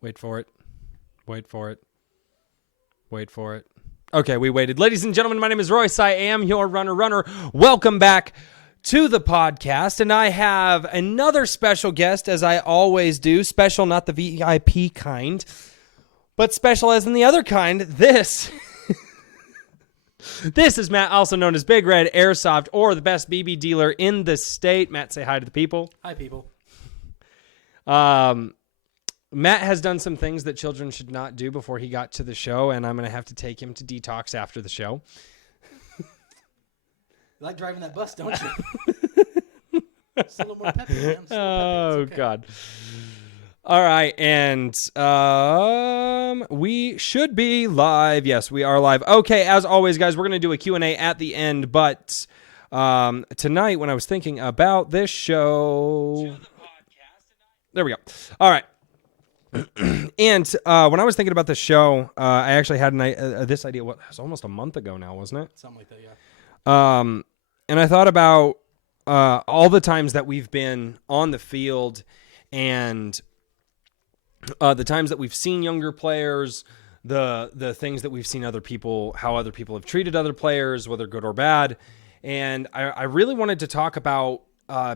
Wait for it. Wait for it. Wait for it. Okay, we waited. Ladies and gentlemen, my name is Royce. I am your runner. Welcome back to the podcast, and I have another special guest, as I always do. Special, not the VIP kind, but special as in the other kind. This is Matt, also known as Big Red Airsoft, or the best BB dealer in the state. Matt, say hi to the people. Hi, people. Matt has done some things that children should not do before he got to the show, and I'm going to have to take him to detox after the show. You like driving that bus, don't you? It's a little more peppy, man. Oh, okay. God. All right, and we should be live. Yes, we are live. Okay, as always, guys, we're going to do a Q&A at the end, but tonight when I was thinking about this show... There we go. All right. And when I was thinking about the show, I actually had this idea. What, it was almost a month ago now, wasn't it? Something like that, yeah. And I thought about all the times that we've been on the field, and the times that we've seen younger players, the things that we've seen other people, how other people have treated other players, whether good or bad. And I really wanted to talk about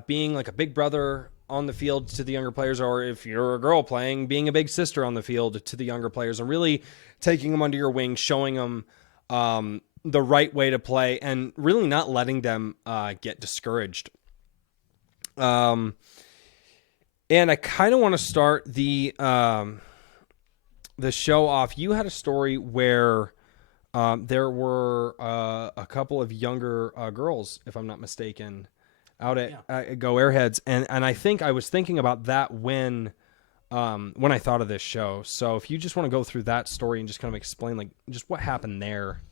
being like a big brother on the field to the younger players, or if you're a girl playing, being a big sister on the field to the younger players, and really taking them under your wing, showing them the right way to play, and really not letting them get discouraged. And I kind of want to start the show off. You had a story where there were a couple of younger girls, if I'm not mistaken, out at Go Airheads, and I think I was thinking about that when I thought of this show. So if you just want to go through that story and just kind of explain like just what happened there,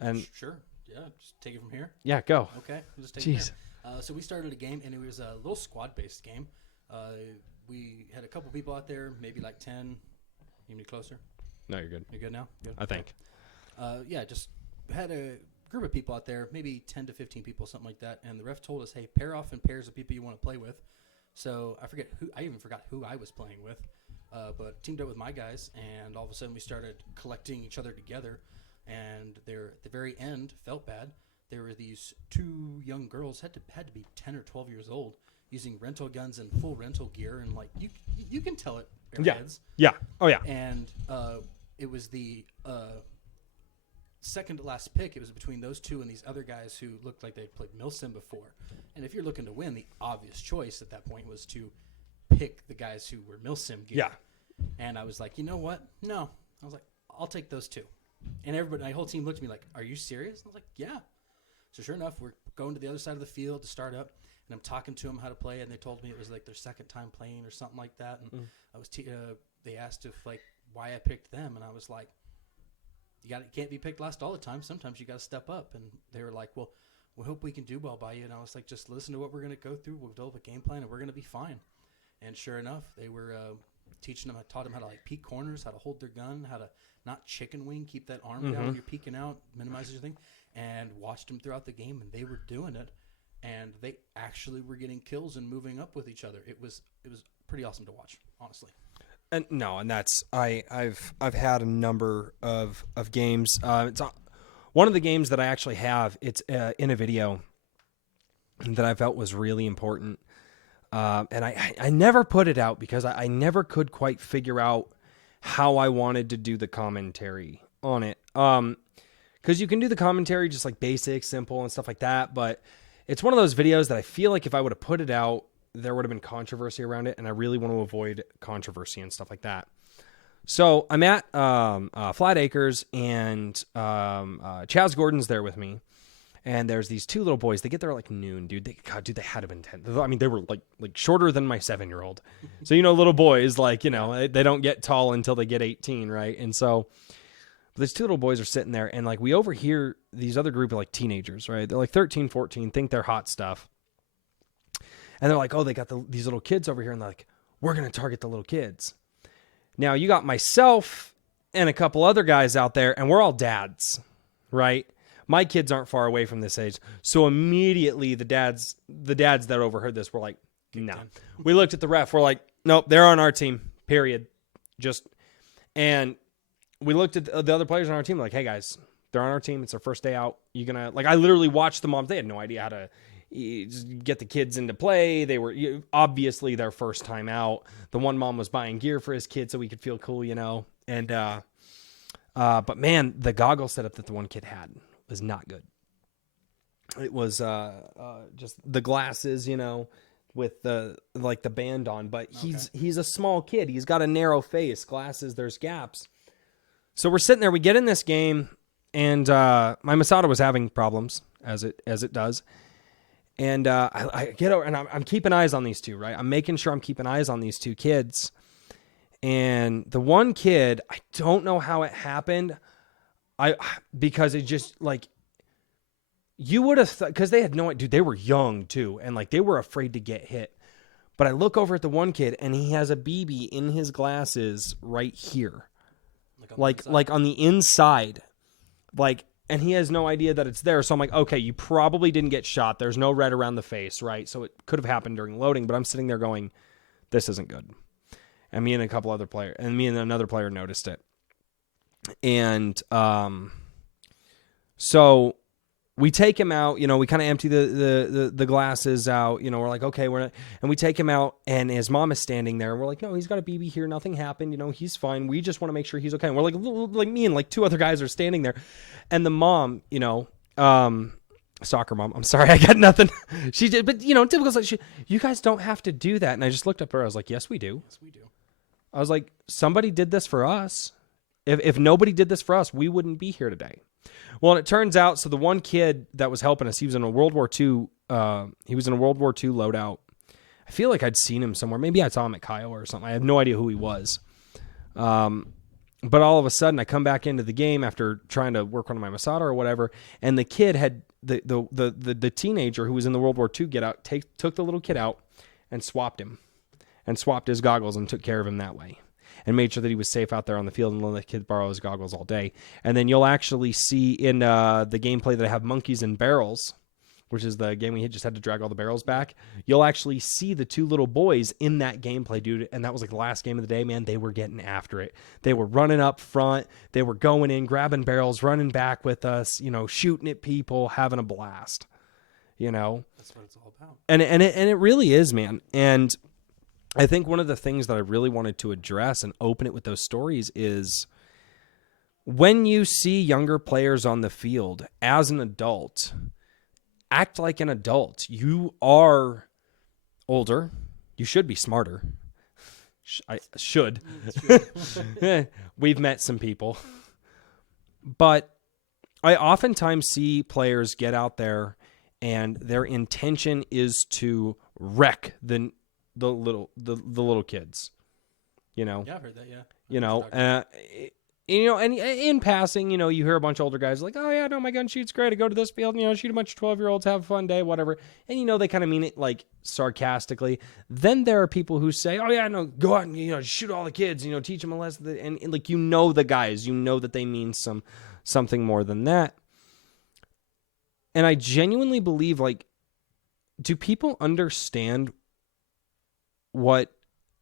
and sure, yeah, just take it from here. Yeah, go. Okay, we'll just take it there. So we started a game, and it was a little squad-based game. We had a couple people out there, maybe like 10. You need closer? No, you're good. You're good now. Good. I think. Yeah, just had a group of people out there, maybe 10 to 15 people, something like that, and the ref told us, hey, pair off in pairs of people you want to play with. So I even forgot who I was playing with, but teamed up with my guys, and all of a sudden we started collecting each other together, and there at the very end, felt bad, there were these two young girls, had to be 10 or 12 years old, using rental guns and full rental gear, and like you can tell it, airheads. Yeah. Oh yeah. And it was the second to last pick. It was between those two and these other guys who looked like they played Milsim before. And if you're looking to win, the obvious choice at that point was to pick the guys who were Milsim gear. Yeah. And I was like, you know what? No. I was like, I'll take those two. And everybody, my whole team looked at me like, are you serious? And I was like, yeah. So sure enough, we're going to the other side of the field to start up, and I'm talking to them how to play, and they told me it was like their second time playing or something like that. And I was they asked if like why I picked them, and I was like, you can't be picked last all the time. Sometimes you got to step up. And they were like, well, we hope we can do well by you. And I was like, just listen to what we're going to go through. We'll develop a game plan, and we're going to be fine. And sure enough, they were I taught them how to like peek corners, how to hold their gun, how to not chicken wing, keep that arm down when you're peeking out, minimizes your thing, and watched them throughout the game, and they were doing it. And they actually were getting kills and moving up with each other. It was pretty awesome to watch, honestly. And no, and that's I've had a number of games. It's one of the games that I actually have. It's in a video that I felt was really important, and I never put it out because I never could quite figure out how I wanted to do the commentary on it. Because you can do the commentary just like basic, simple, and stuff like that, but it's one of those videos that I feel like if I would have put it out, there would have been controversy around it, and I really want to avoid controversy and stuff like that. So I'm at Flat Acres, and Chaz Gordon's there with me, and there's these two little boys. They get there at like noon, dude. They had to have been 10. I mean, they were like shorter than my 7-year-old. So, little boys, like, they don't get tall until they get 18, right? And so these two little boys are sitting there, and like we overhear these other group of like teenagers, right? They're like 13, 14, think they're hot stuff. And they're like, oh, they got these little kids over here. And they're like, we're going to target the little kids. Now, you got myself and a couple other guys out there, and we're all dads, right? My kids aren't far away from this age. So immediately the dads that overheard this were like, no. We looked at the ref. We're like, Nope, they're on our team. Period. Just and we looked at the other players on our team like, hey guys, they're on our team. It's their first day out. You gonna like? I literally watched the moms. They had no idea how to get the kids into play. They were obviously their first time out. The one mom was buying gear for his kid so he could feel cool, you know. And but man, the goggle setup that the one kid had was not good. It was just the glasses, you know, with the band on. But he's a small kid. He's got a narrow face, glasses. There's gaps. So we're sitting there. We get in this game, and my Masato was having problems as it does. And I get over, and I'm keeping eyes on these two, right? I'm making sure I'm keeping eyes on these two kids. And the one kid, I don't know how it happened. Because it just like, you would have thought, because they had no idea, dude, they were young too. And like, they were afraid to get hit. But I look over at the one kid and he has a BB in his glasses right here. Like on the inside. Like, and he has no idea that it's there. So I'm like, okay, you probably didn't get shot. There's no red around the face, right? So it could have happened during loading, but I'm sitting there going, this isn't good. And me and another player noticed it. And so we take him out, you know, we kind of empty the glasses out, you know, we're like, okay, and we take him out and his mom is standing there and we're like, no, he's got a BB here. Nothing happened. You know, he's fine. We just want to make sure he's okay. And we're like me and like two other guys are standing there and the mom, you know, soccer mom, I'm sorry, I got nothing. She did, but you know, typical, like you guys don't have to do that. And I just looked up at her. I was like, yes, we do. Yes, we do. I was like, somebody did this for us. If nobody did this for us, we wouldn't be here today. Well, and it turns out, so the one kid that was helping us, he was in a World War II. He was in a World War II loadout. I feel like I'd seen him somewhere. Maybe I saw him at Kiowa or something. I have no idea who he was. But all of a sudden, I come back into the game after trying to work on my Masato or whatever, and the kid had the teenager who was in the World War II took the little kid out and swapped him, and swapped his goggles and took care of him that way. And made sure that he was safe out there on the field and let the kid borrow his goggles all day. And then you'll actually see in the gameplay that I have monkeys and barrels, which is the game we just had to drag all the barrels back. You'll actually see the two little boys in that gameplay, dude. And that was like the last game of the day, man. They were getting after it. They were running up front. They were going in, grabbing barrels, running back with us, you know, shooting at people, having a blast, you know. That's what it's all about. And it really is, man. And I think one of the things that I really wanted to address and open it with those stories is when you see younger players on the field as an adult, act like an adult. You are older. You should be smarter. I should. We've met some people. But I oftentimes see players get out there and their intention is to wreck the little kids, you know. Yeah, I've heard that. Yeah, you know, you know, and in passing, you know, you hear a bunch of older guys like, oh yeah, no, my gun shoots great. I go to this field, you know, shoot a bunch of 12-year-olds, have a fun day, whatever. And you know, they kind of mean it like sarcastically. Then there are people who say, oh yeah, no, go out and, you know, shoot all the kids, you know, teach them a lesson. And like, you know, the guys, you know that they mean something more than that. And I genuinely believe, like, do people understand what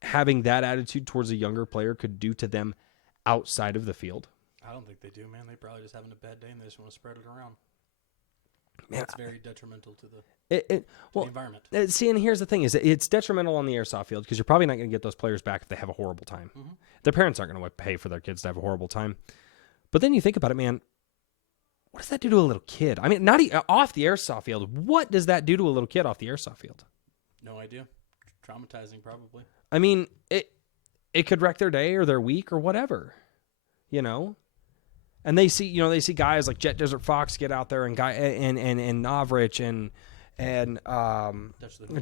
having that attitude towards a younger player could do to them outside of the field? I don't think they do, man. They probably just having a bad day and they just want to spread it around. Man, that's very detrimental to the environment. See, and here's the thing: is it's detrimental on the airsoft field because you're probably not going to get those players back if they have a horrible time. Mm-hmm. Their parents aren't going to pay for their kids to have a horrible time. But then you think about it, man. What does that do to a little kid? I mean, not off the airsoft field. What does that do to a little kid off the airsoft field? No idea. Traumatizing, probably. I mean, it could wreck their day or their week or whatever, you know. And they see guys like Jet Desert Fox get out there and Navrich and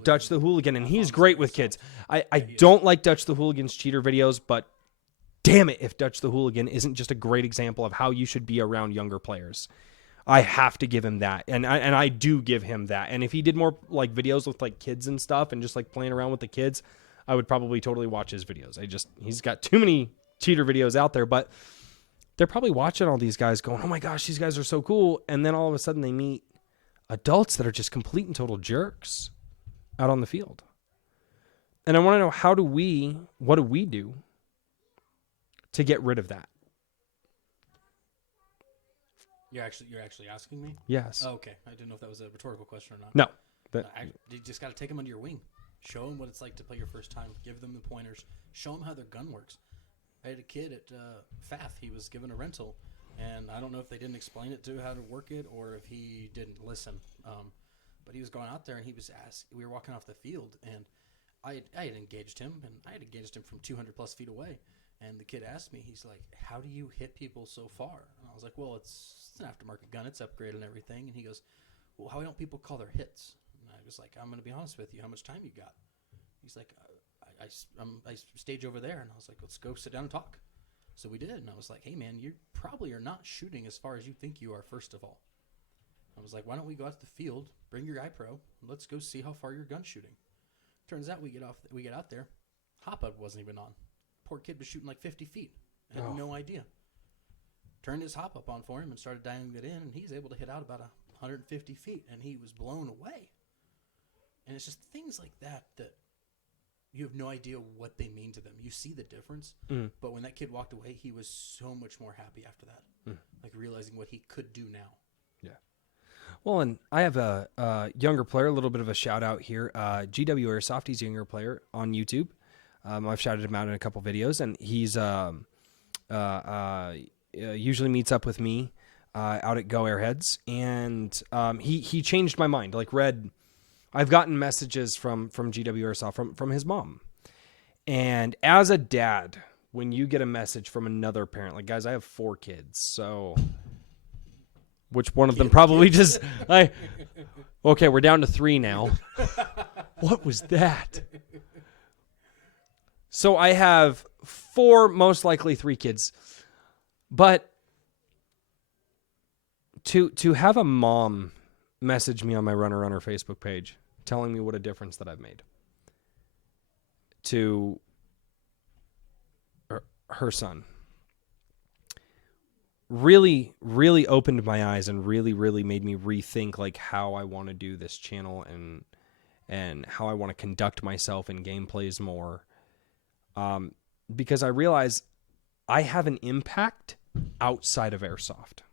Dutch the Hooligan, and he's great with kids. I don't like Dutch the Hooligan's cheater videos, but damn it if Dutch the Hooligan isn't just a great example of how you should be around younger players. I have to give him that, and I do give him that. And if he did more like videos with like kids and stuff and just like playing around with the kids, I would probably totally watch his videos. He's got too many cheater videos out there, but they're probably watching all these guys going, oh my gosh, these guys are so cool. And then all of a sudden they meet adults that are just complete and total jerks out on the field. And I want to know, what do we do to get rid of that? You're actually asking me? Yes. Oh, okay. I didn't know if that was a rhetorical question or not. No. You just got to take them under your wing. Show them what it's like to play your first time. Give them the pointers. Show them how their gun works. I had a kid at FAF. He was given a rental, and I don't know if they didn't explain it to how to work it or if he didn't listen. But he was going out there, and he was asked. We were walking off the field, and I had engaged him, and I had engaged him from 200 plus feet away. And the kid asked me, he's like, "How do you hit people so far?" And I was like, "Well, it's an aftermarket gun. It's upgraded and everything." And he goes, "Well, how don't people call their hits?" And I was like, "I'm going to be honest with you. How much time you got?" He's like, I stage over there. And I was like, "Let's go sit down and talk." So we did. And I was like, "Hey, man, you probably are not shooting as far as you think you are, first of all." I was like, "Why don't we go out to the field, bring your iPro, and let's go see how far your gun's shooting." Turns out we get out there. Hop-up wasn't even on. Poor kid was shooting like 50 feet. I had no idea. Turned his hop-up on for him and started dialing it in, and he's able to hit out about 150 feet, and he was blown away. And it's just things like that you have no idea what they mean to them. You see the difference, but when that kid walked away, he was so much more happy after that, like realizing what he could do now. Yeah. Well, and I have a younger player, a little bit of a shout out here. GW Airsoft, he's a younger player on YouTube. I've shouted him out in a couple videos, and he's usually meets up with me out at Go Airheads, and he changed my mind. Like Red, I've gotten messages from GW Airsoft from his mom, and as a dad, when you get a message from another parent, like guys, I have 4 kids, so which one of them probably just okay, we're down to 3 now. What was that? So I have 4, most likely 3 kids. But to have a mom message me on my Runner Facebook page telling me what a difference that I've made to her son really, really opened my eyes and really, really made me rethink like how I want to do this channel and how I want to conduct myself in gameplays more. Because I realize I have an impact outside of Airsoft.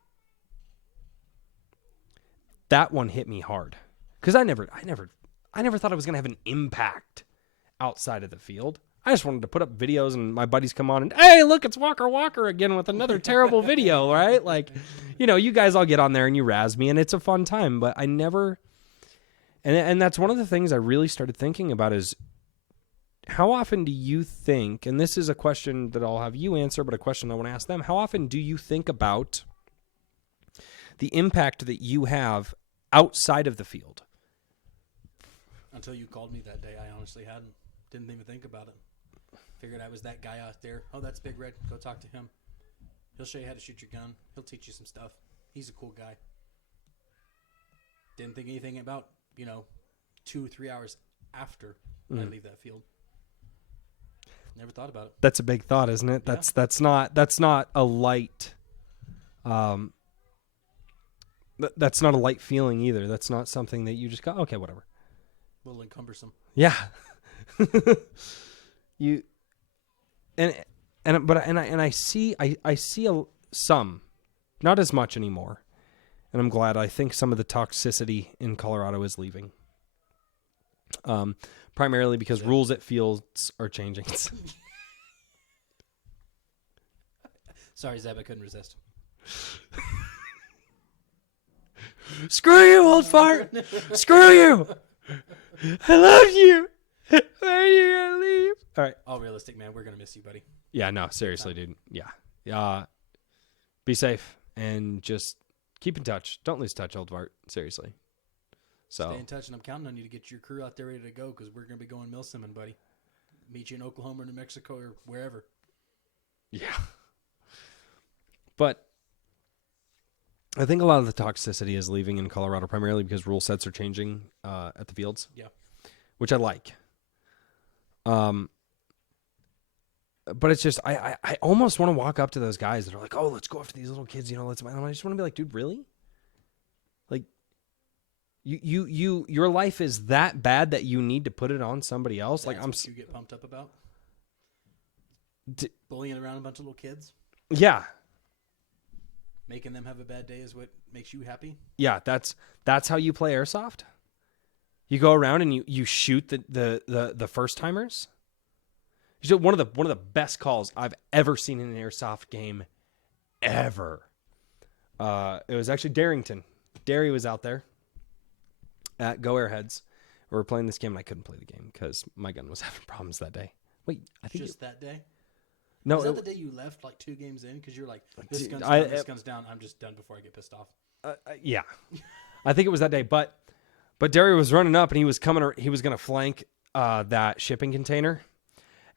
That one hit me hard because I never thought I was going to have an impact outside of the field. I just wanted to put up videos and my buddies come on and, hey, look, it's Walker again with another terrible video, right? Like, you guys all get on there and you razz me and it's a fun time, but I never, and that's one of the things I really started thinking about is, how often do you think, and this is a question that I'll have you answer, but a question I want to ask them, how often do you think about the impact that you have outside of the field? Until you called me that day, I honestly didn't even think about it. Figured I was that guy out there. Oh, that's Big Red. Go talk to him. He'll show you how to shoot your gun. He'll teach you some stuff. He's a cool guy. Didn't think anything about, 2 or 3 hours after I leave that field. Never thought about it. That's a big thought, isn't it? Yeah. That's not a light. That's not a light feeling either. That's not something that you just go, okay, whatever. A little encumbersome. Yeah. I see some, not as much anymore, and I'm glad. I think some of the toxicity in Colorado is leaving. Primarily because rules at fields are changing. Sorry, Zeb, I couldn't resist. Screw you, old fart! Screw you! I love you! Where are you gonna leave? All right. All realistic, man. We're gonna miss you, buddy. Yeah, no, seriously, dude. Yeah. Be safe and just keep in touch. Don't lose touch, old fart. Seriously. So stay in touch, and I'm counting on you to get your crew out there ready to go because we're going to be going milsimming, buddy. Meet you in Oklahoma or New Mexico or wherever. Yeah. But I think a lot of the toxicity is leaving in Colorado primarily because rule sets are changing at the fields. Yeah. Which I like. But it's just, I almost want to walk up to those guys that are like, oh, let's go after these little kids, I just want to be like, dude, really? Like, Your life is that bad that you need to put it on somebody else. That's Like I'm, what you get pumped up about. Bullying around a bunch of little kids, yeah, making them have a bad day is what makes you happy. yeah. That's how you play airsoft. You go around and you shoot the first timers. One of the best calls I've ever seen in an airsoft game, ever. It was actually Darrington. Derry was out there at Go Airheads. We were playing this game and I couldn't play the game because my gun was having problems that day. Wait, I think Just that day? No, was that the day you left like 2 games in because you're like, this dude, gun's down, this gun's down. I'm just done before I get pissed off. yeah, I think it was that day. But Derry was running up and he was coming. He was going to flank that shipping container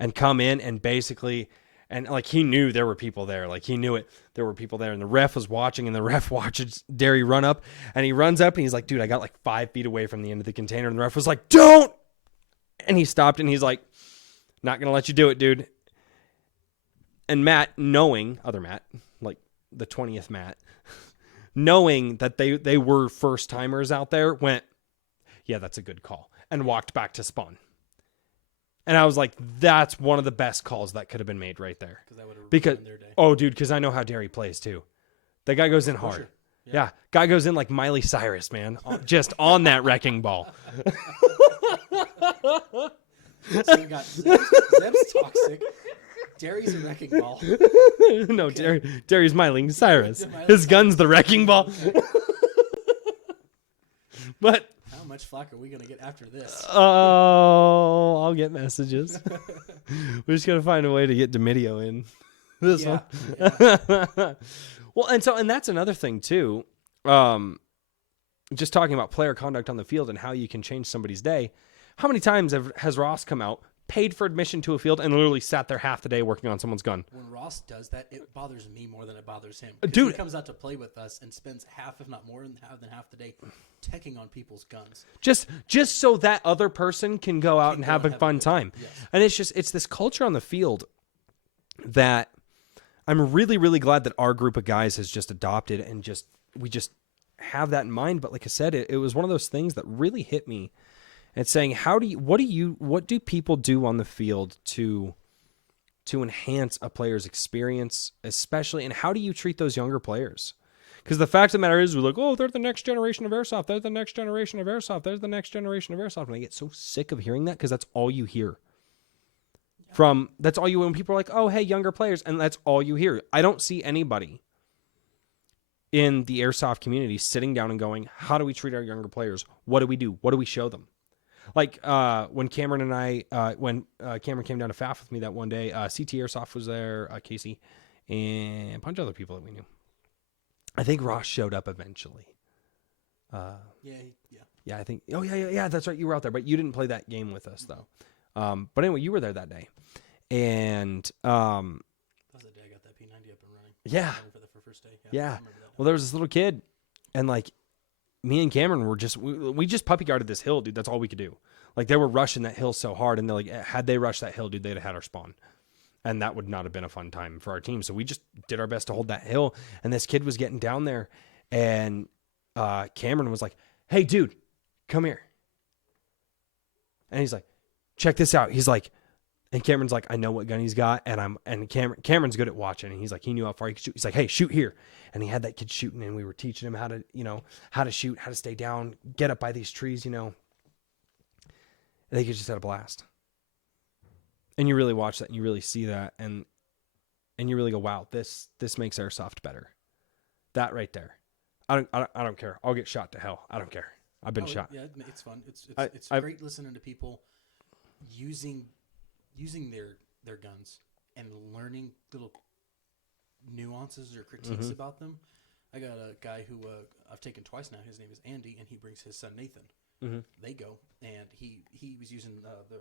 and come in and basically, and like he knew there were people there. Like he knew it. There were people there, and the ref was watching, and the ref watches Derry run up, and he runs up and he's like, "Dude, I got like 5 feet away from the end of the container," and the ref was like, "Don't!" And he stopped and he's like, "Not gonna let you do it, dude." And Matt, knowing other Matt, like the 20th Matt, knowing that they were first timers out there, went, "Yeah, that's a good call," and walked back to spawn. And I was like, that's one of the best calls that could have been made right there. Because their day. Oh, dude, because I know how Derry plays too. That guy goes in hard. Sure. Yeah, guy goes in like Miley Cyrus, man, just on that wrecking ball. So we got Zeb's toxic. Derry's a wrecking ball. No, okay. Derry's Miley Cyrus. His gun's the wrecking ball. But how much flack are we going to get after this? Oh, I'll get messages. We're just going to find a way to get Domidio in this one. Yeah. Well, and that's another thing too. Just talking about player conduct on the field and how you can change somebody's day. How many times has Ross come out, paid for admission to a field, and literally sat there half the day working on someone's gun? When Ross does that, it bothers me more than it bothers him. Dude, he comes out to play with us and spends half, if not more than half the day, teching on people's guns. Just so that other person can go out and have a fun time. Yes. And it's this culture on the field that I'm really, really glad that our group of guys has just adopted, and we just have that in mind. But like I said, it was one of those things that really hit me. And saying, what do people do on the field to enhance a player's experience, especially, and how do you treat those younger players? Because the fact of the matter is, we're like, oh, they're the next generation of airsoft. They're the next generation of airsoft. They're the next generation of airsoft. And I get so sick of hearing that because that's all you hear. That's all you, when people are like, oh, hey, younger players, and that's all you hear. I don't see anybody in the airsoft community sitting down and going, how do we treat our younger players? What do we do? What do we show them? Like when Cameron and I, Cameron came down to FAF with me that one day, CT Airsoft was there, Casey, and a bunch of other people that we knew. I think Ross showed up eventually. Yeah, I think. Oh, yeah, that's right. You were out there, but you didn't play that game with us, though. But anyway, you were there that day. And that was the day I got that P90 up and running. Yeah. For the first day. Yeah. Well, there was this little kid, and like, me and Cameron were we just puppy guarded this hill, dude. That's all we could do. Like, they were rushing that hill so hard, and they're like, had they rushed that hill, dude, they'd have had our spawn. And that would not have been a fun time for our team. So we just did our best to hold that hill. And this kid was getting down there, and Cameron was like, hey, dude, come here. And he's like, check this out. He's like, and Cameron's like, I know what gun he's got, and Cameron's good at watching, and he's like, he knew how far he could shoot. He's like, hey, shoot here. And he had that kid shooting, and we were teaching him how to shoot, how to stay down, get up by these trees, And they just had a blast. And you really watch that, and you really see that, and you really go, wow, this makes airsoft better. That right there. I don't care. I'll get shot to hell. I don't care. I've been shot. Yeah, it's fun. It's great listening to people using their guns and learning little nuances or critiques about them. I got a guy who I've taken twice now. His name is Andy, and he brings his son Nathan. They go, and he was using the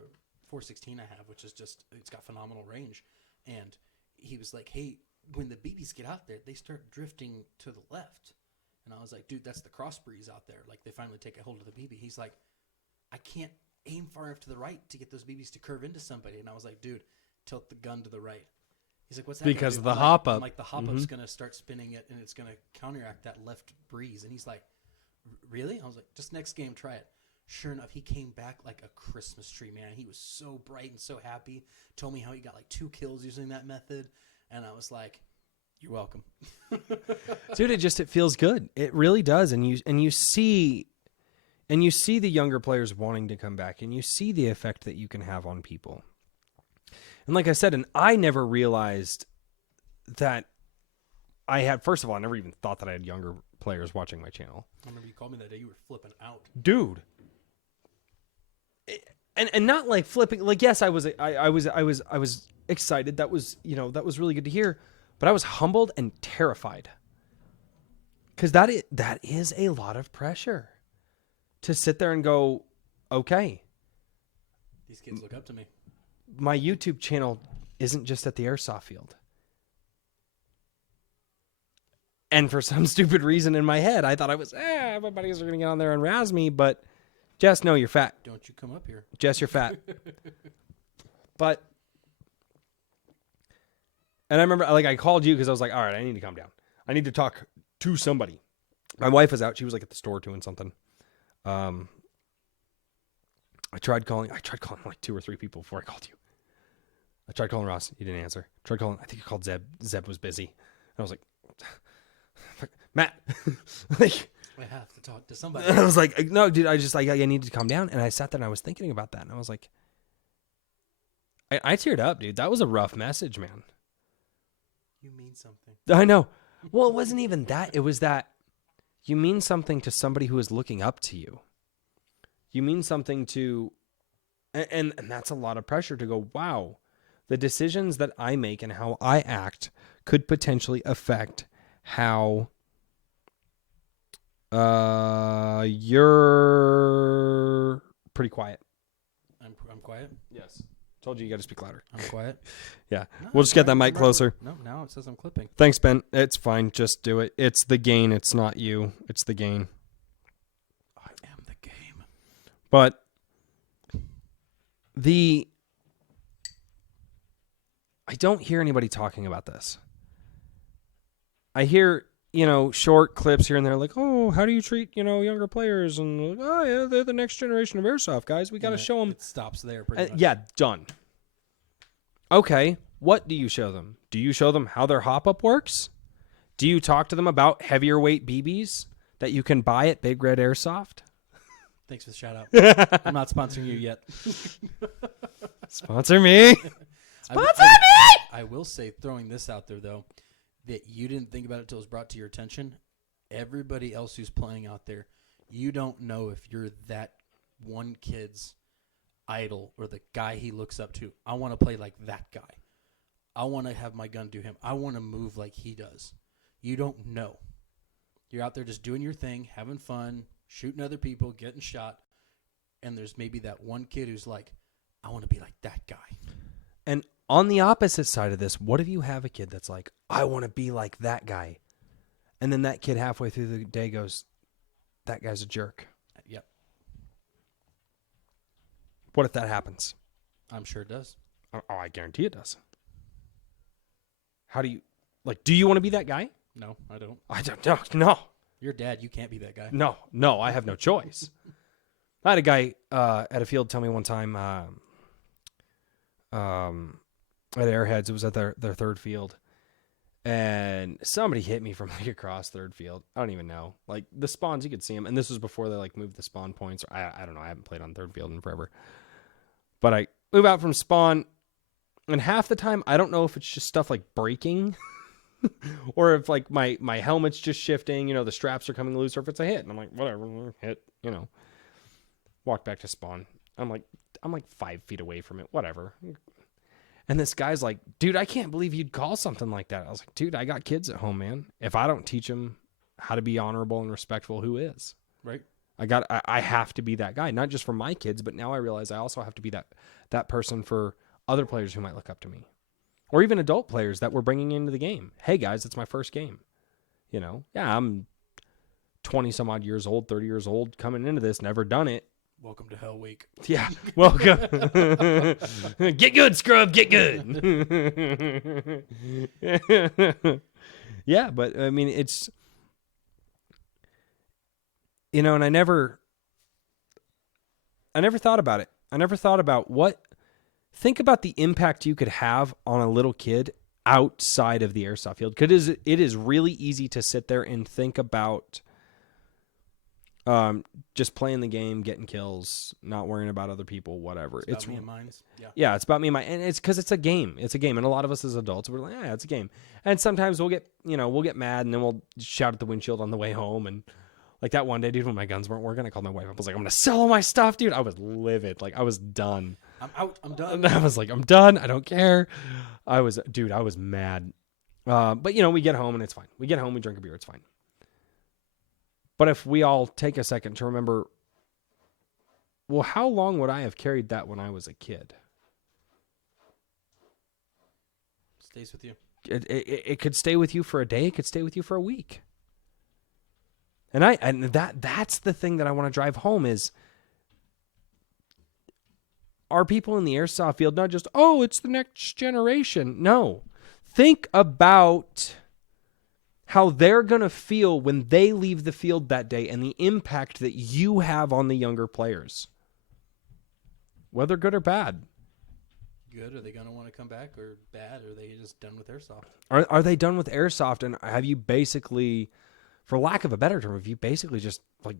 416 I have, which is it's got phenomenal range. And he was like, hey, when the BBs get out there, they start drifting to the left. And I was like, dude, that's the cross breeze out there. Like, they finally take a hold of the BB. He's like, I can't aim far enough to the right to get those BBs to curve into somebody. And I was like, dude, tilt the gun to the right. He's like, what's that? Because of the hop up. I'm like, the hop up's going to start spinning it, and it's going to counteract that left breeze. And he's like, really? I was like, just next game, try it. Sure enough, he came back like a Christmas tree, man. He was so bright and so happy. Told me how he got like 2 kills using that method. And I was like, you're welcome. Dude, it feels good. It really does. And you see the younger players wanting to come back, and you see the effect that you can have on people. And like I said, and I never realized that I had, first of all, I never even thought that I had younger players watching my channel. I remember you called me that day. You were flipping out. Dude. And not like flipping, like, yes, I was excited. That was really good to hear, but I was humbled and terrified. Cause that is a lot of pressure to sit there and go, okay, these kids look up to me. My YouTube channel isn't just at the airsoft field. And for some stupid reason in my head, I thought I was, my buddies are going to get on there and razz me, but Jess, no, you're fat. Don't you come up here. Jess, you're fat. But, and I remember, like, I called you because I was like, all right, I need to calm down. I need to talk to somebody. My wife was out. She was like at the store doing something. I tried calling like 2 or 3 people before I called you. I tried calling Ross. He didn't answer. I think you called Zeb. Zeb was busy. And I was like, Matt, like, I have to talk to somebody. I was like, no, dude, I need to calm down. And I sat there and I was thinking about that. And I was like, I teared up, dude. That was a rough message, man. You mean something. I know. Well, it wasn't even that. It was that you mean something to somebody who is looking up to you. You mean something to, and that's a lot of pressure to go, wow, the decisions that I make and how I act could potentially affect how you're pretty quiet. I'm quiet? Yes. Told you got to speak louder. I'm quiet? Yeah. No, We'll just get that mic closer. No, now it says I'm clipping. Thanks, Ben. It's fine. Just do it. It's the gain. It's not you. It's the gain. I am the game. But I don't hear anybody talking about this. I hear, short clips here and there like, oh, how do you treat, younger players? And, oh, yeah, they're the next generation of airsoft, guys. We got to show them. It stops there pretty much. Yeah, done. Okay, what do you show them? Do you show them how their hop-up works? Do you talk to them about heavier weight BBs that you can buy at Big Red Airsoft? Thanks for the shout out. I'm not sponsoring you yet. Sponsor me. Sponsor me! I will say, throwing this out there, though, that you didn't think about it until it was brought to your attention. Everybody else who's playing out there, you don't know if you're that one kid's idol or the guy he looks up to. I want to play like that guy. I want to have my gun do him. I want to move like he does. You don't know. You're out there just doing your thing, having fun, shooting other people, getting shot, and there's maybe that one kid who's like, I want to be like that guy. And on the opposite side of this, what if you have a kid that's like, I want to be like that guy? And then that kid halfway through the day goes, that guy's a jerk. Yep. What if that happens? I'm sure it does. Oh, I guarantee it does. How do you, do you want to be that guy? No, I don't. I don't know. No. You're dad. You can't be that guy. No, I have no choice. I had a guy at a field tell me one time, at Airheads, it was at their third field, and somebody hit me from across third field. I don't even know. The spawns, you could see them, and this was before they moved the spawn points. I don't know. I haven't played on third field in forever. But I move out from spawn, and half the time I don't know if it's just stuff like breaking, or if my helmet's just shifting. The straps are coming loose, or if it's a hit, and I'm like, whatever, hit. Walk back to spawn. I'm like 5 feet away from it. Whatever. And this guy's like, dude, I can't believe you'd call something like that. I was like, dude, I got kids at home, man. If I don't teach them how to be honorable and respectful, who is? Right. I have to be that guy, not just for my kids, but now I realize I also have to be that person for other players who might look up to me, or even adult players that we're bringing into the game. Hey guys, it's my first game. Yeah, I'm 20 some odd years old, 30 years old, coming into this, never done it. Welcome to Hell Week. Yeah, welcome. Get good, scrub, get good. Yeah, but I mean, and I never thought about it. I never thought about think about the impact you could have on a little kid outside of the airsoft field. Because it is really easy to sit there and think about just playing the game, getting kills, not worrying about other people, whatever. It's about me and mine. Yeah, it's about me and mine. And it's because it's a game. It's a game. And a lot of us as adults, we're like, yeah, it's a game. And sometimes we'll get mad and then we'll shout at the windshield on the way home. And like that one day, dude, when my guns weren't working, I called my wife. I was like, I'm going to sell all my stuff, dude. I was livid. Like, I was done. I'm out. I'm done. And I was like, I'm done. I don't care. I was mad. But, we get home and it's fine. We get home, we drink a beer. It's fine. But if we all take a second to remember, well, how long would I have carried that when I was a kid? Stays with you. It could stay with you for a day. It could stay with you for a week. And that's the thing that I want to drive home is, are people in the airsoft field not just, oh, it's the next generation? No. Think about how they're going to feel when they leave the field that day and the impact that you have on the younger players. Whether good or bad. Good. Are they going to want to come back, or bad? Or are they just done with airsoft? Are they done with airsoft? And have you basically, for lack of a better term, have you basically just like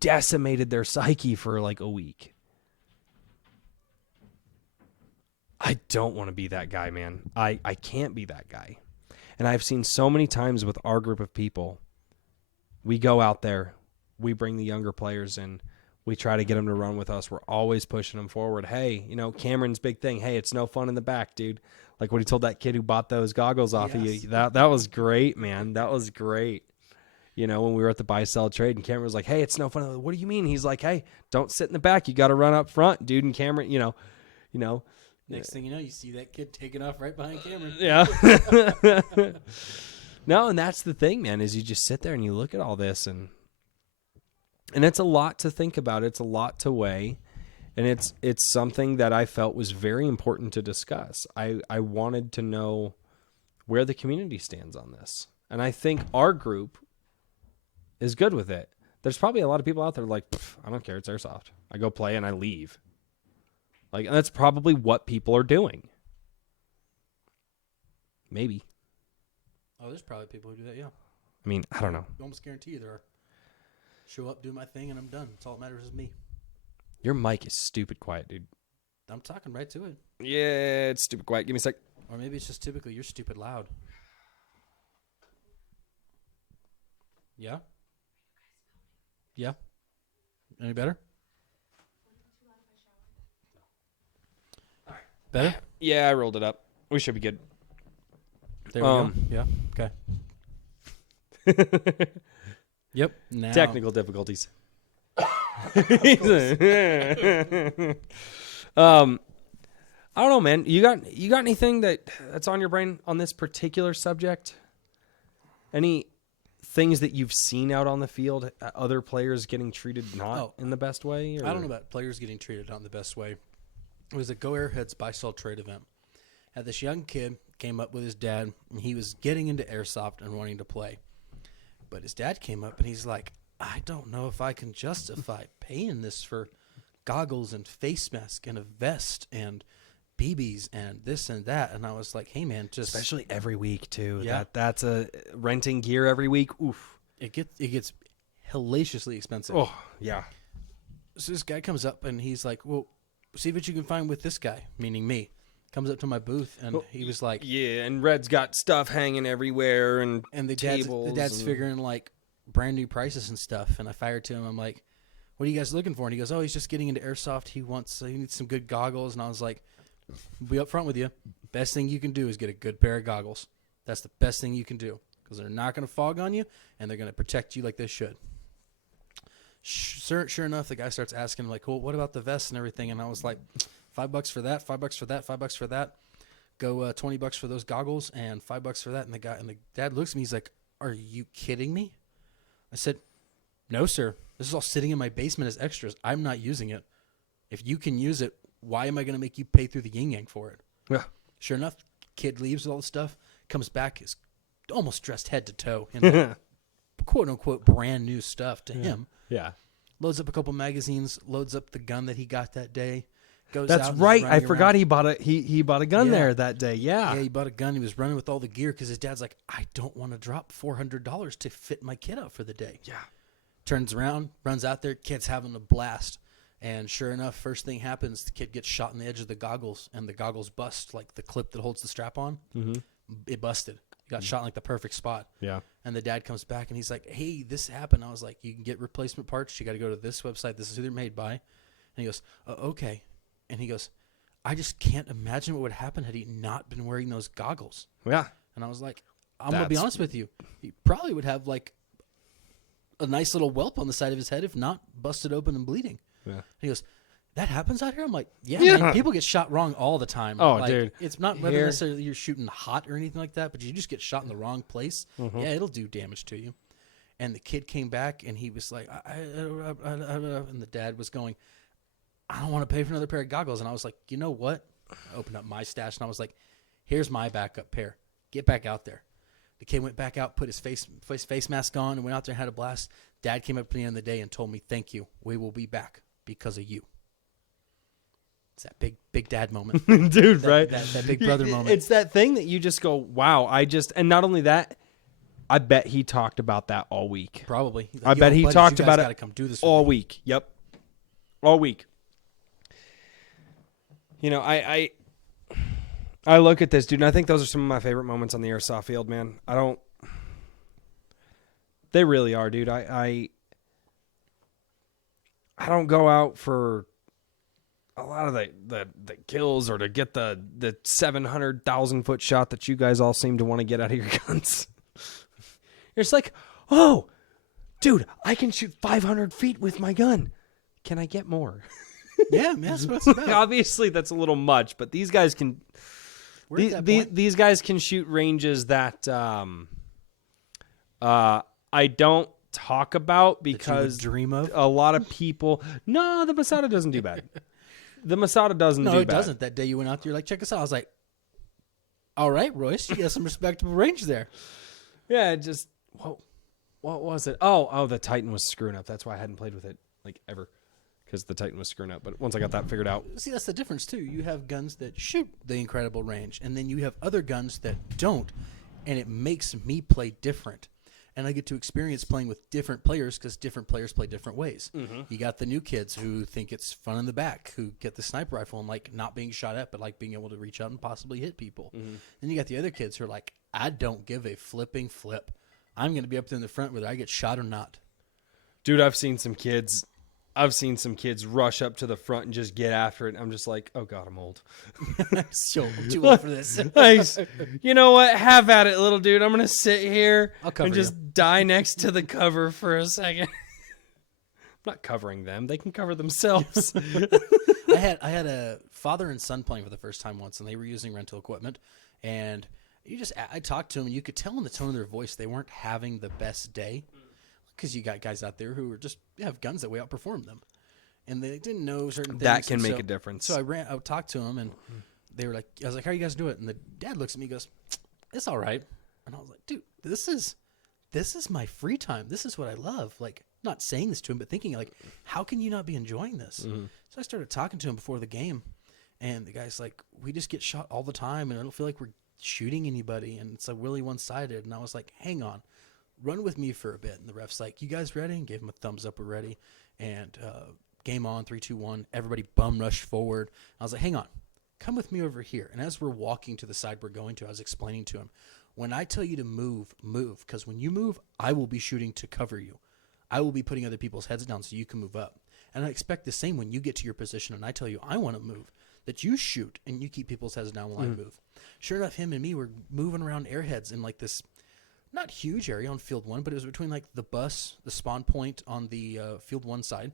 decimated their psyche for like a week? I don't want to be that guy, man. I can't be that guy. And I've seen so many times with our group of people, we go out there, we bring the younger players in, we try to get them to run with us. We're always pushing them forward. Hey, Cameron's big thing. Hey, it's no fun in the back, dude. Like what he told that kid who bought those goggles off of you. That was great, man. That was great. When we were at the buy-sell trade and Cameron was like, hey, it's no fun. What do you mean? He's like, hey, don't sit in the back. You got to run up front, dude. And Cameron, Next thing you know, you see that kid taking off right behind Cameron. Yeah. No, and that's the thing, man, is you just sit there and you look at all this and it's a lot to think about. It's a lot to weigh. And it's something that I felt was very important to discuss. I wanted to know where the community stands on this. And I think our group is good with it. There's probably a lot of people out there like, I don't care, it's airsoft. I go play and I leave. Like, and that's probably what people are doing. Maybe. Oh, there's probably people who do that, yeah. I mean, I don't know. I almost guarantee you there are. Show up, do my thing, and I'm done. That's all that matters is me. Your mic is stupid quiet, dude. I'm talking right to it. Yeah, it's stupid quiet. Give me a sec. Or maybe it's just typically you're stupid loud. Yeah? Yeah? Any better? Better? Yeah, I rolled it up. We should be good. There we go. Yeah. Okay. Yep. Now. Technical difficulties. I don't know, man. You got anything that's on your brain on this particular subject? Any things that you've seen out on the field, other players getting treated not in the best way? Or? I don't know about players getting treated not in the best way. It was a Go Airheads buy-sell trade event. And this young kid came up with his dad, and he was getting into airsoft and wanting to play. But his dad came up, and he's like, I don't know if I can justify paying this for goggles and face mask and a vest and BBs and this and that. And I was like, hey, man, just... Especially every week, too. Yeah. That's a renting gear every week. Oof. It gets hellaciously expensive. Oh, yeah. So this guy comes up, and he's like, well, see what you can find with this guy, meaning me. Comes up to my booth, and he was like... Yeah, and Red's got stuff hanging everywhere and the tables. dad's figuring, like, brand new prices and stuff. And I fired to him. I'm like, what are you guys looking for? And he goes, oh, he's just getting into airsoft. He needs some good goggles. And I was like, I'll be up front with you. Best thing you can do is get a good pair of goggles. That's the best thing you can do. Because they're not going to fog on you, and they're going to protect you like they should. Sure enough, the guy starts asking, like, well, what about the vest and everything? And I was like... $5 for that, $5 for that, $5 for that. Go $20 for those goggles and $5 for that. And the dad looks at me. He's like, "Are you kidding me?" I said, "No, sir. This is all sitting in my basement as extras. I'm not using it. If you can use it, why am I going to make you pay through the yin yang for it?" Yeah. Sure enough, kid leaves with all the stuff, comes back, is almost dressed head to toe in quote unquote brand new stuff to him. Yeah. Loads up a couple magazines, loads up the gun that he got that day. Goes That's out and is right. I running forgot around. he bought a he bought a gun Yeah. there that day. Yeah. Yeah, he bought a gun. He was running with all the gear because his dad's like, I don't want to drop $400 to fit my kid out for the day. Yeah. Turns around, runs out there, kid's having a blast. And sure enough, first thing happens, the kid gets shot in the edge of the goggles, and the goggles bust, like the clip that holds the strap on. Mm-hmm. It busted. He got shot in like the perfect spot. Yeah. And the dad comes back, and he's like, hey, this happened. I was like, you can get replacement parts. You got to go to this website. This is who they're made by. And he goes, okay. And he goes, I just can't imagine what would happen had he not been wearing those goggles. Yeah. And I was like, I'm going to be honest with you. He probably would have like a nice little whelp on the side of his head, if not busted open and bleeding. Yeah. And he goes, that happens out here? I'm like, yeah, Yeah. man, people get shot wrong all the time. Oh, like, dude. It's not whether necessarily you're shooting hot or anything like that, but you just get shot in the wrong place. Mm-hmm. Yeah, it'll do damage to you. And the kid came back, and he was like, and the dad was going, I don't want to pay for another pair of goggles. And I was like, you know what? I opened up my stash, and I was like, here's my backup pair. Get back out there. The kid went back out, put his face mask on, and went out there and had a blast. Dad came up to the end of the day and told me, thank you. We will be back because of you. It's that big dad moment. Dude, right? That big brother moment. It's that thing that you just go, wow, and not only that, I bet he talked about that all week. Probably. I bet he talked about it gotta come do this all with me. week. Yep. All week. You know, I look at this, dude, and I think those are some of my favorite moments on the airsoft field, man. They really are, dude. I don't go out for a lot of the kills or to get the 700,000 foot shot that you guys all seem to want to get out of your guns. It's like, oh, dude, I can shoot 500 feet with my gun. Can I get more? Yeah, man, that's what it's about. Obviously, that's a little much, but these guys can. We're at that point. These guys can shoot ranges that I don't talk about because That you would dream of? a lot of people. No, the Masada doesn't do bad. The Masada doesn't do No, bad. it doesn't. That day you went out there, you're like, check us out. I was like, all right, Royce, you got some respectable range there. Yeah, it just what was it? Oh, the Titan was screwing up. That's why I hadn't played with it like ever. Because the Titan was screwing up. But once I got that figured out. See, that's the difference, too. You have guns that shoot the incredible range, and then you have other guns that don't, and it makes me play different. And I get to experience playing with different players because different players play different ways. Mm-hmm. You got the new kids who think it's fun in the back, who get the sniper rifle and like not being shot at, but like being able to reach out and possibly hit people. Mm-hmm. Then you got the other kids who are like, I don't give a flipping flip. I'm going to be up there in the front whether I get shot or not. Dude, I've seen some kids rush up to the front and just get after it. I'm just like, oh God, I'm old. So I'm too old for this. Nice. You know what? Have at it, little dude. I'm going to sit here I'll cover and just die next to the cover for a second. I'm not covering them. They can cover themselves. I had a father and son playing for the first time once, and they were using rental equipment. And I talked to them, and you could tell in the tone of their voice they weren't having the best day. Because you got guys out there who are just have guns that way outperform them, and they didn't know certain things. That can make a difference. So I talked to them, and they were like, I was like, "How you guys do it?" And the dad looks at me, and goes, "It's all right." And I was like, "Dude, this is my free time. This is what I love." Like, not saying this to him, but thinking like, "How can you not be enjoying this?" Mm-hmm. So I started talking to him before the game, and the guy's like, "We just get shot all the time, and I don't feel like we're shooting anybody, and it's really one-sided." And I was like, "Hang on. Run with me for a bit." And the ref's like, "You guys ready?" And gave him a thumbs up, we're ready. And game on, 3, 2, 1. Everybody bum rushed forward. I was like, hang on. Come with me over here. And as we're walking to the side we're going to, I was explaining to him, when I tell you to move, move. Because when you move, I will be shooting to cover you. I will be putting other people's heads down so you can move up. And I expect the same when you get to your position and I tell you I want to move, that you shoot and you keep people's heads down while I move. Sure enough, him and me were moving around airheads in like this not huge area on field 1, but it was between like the bus, the spawn point on the field 1 side,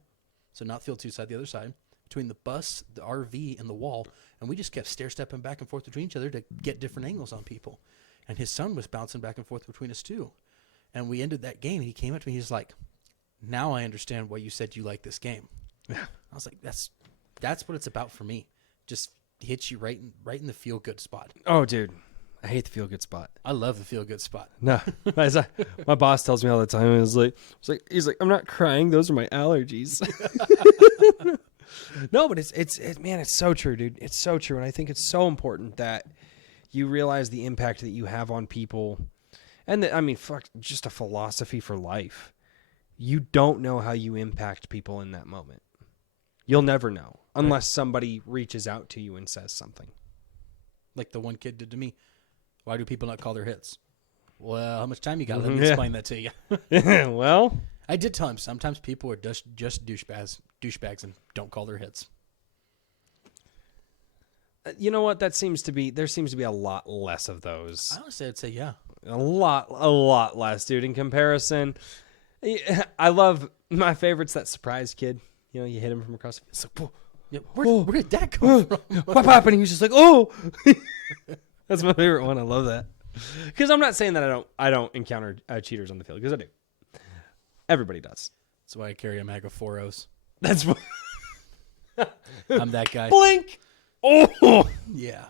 so not field 2 side, the other side, between the bus, the RV, and the wall, and we just kept stair-stepping back and forth between each other to get different angles on people. And his son was bouncing back and forth between us too. And we ended that game, and he came up to me, he's like, "Now I understand why you said you like this game." Yeah. I was like, that's what it's about for me. Just hits you right in the feel-good spot. Oh, dude. I hate the feel good spot. I love the feel good spot. No, my boss tells me all the time. He's like, I'm not crying. Those are my allergies. No, but it's man, it's so true, dude. It's so true, and I think it's so important that you realize the impact that you have on people, and just a philosophy for life. You don't know how you impact people in that moment. You'll never know unless somebody reaches out to you and says something. Like the one kid did to me. Why do people not call their hits? Well, how much time you got? Let me explain that to you. Well, I did tell him sometimes people are just douchebags and don't call their hits. you know what? There seems to be a lot less of those. Honestly, I'd say yeah. A lot less, dude. In comparison, I love my favorite's that surprise kid. You know, you hit him from across. It's like, whoa, Yeah, where did that come from? What happened? He was just like, oh. That's my favorite one. I love that. Because I'm not saying that I don't encounter cheaters on the field, because I do. Everybody does. That's why I carry a mag of 4.0s. That's what. I'm that guy. Blink. Oh. Yeah.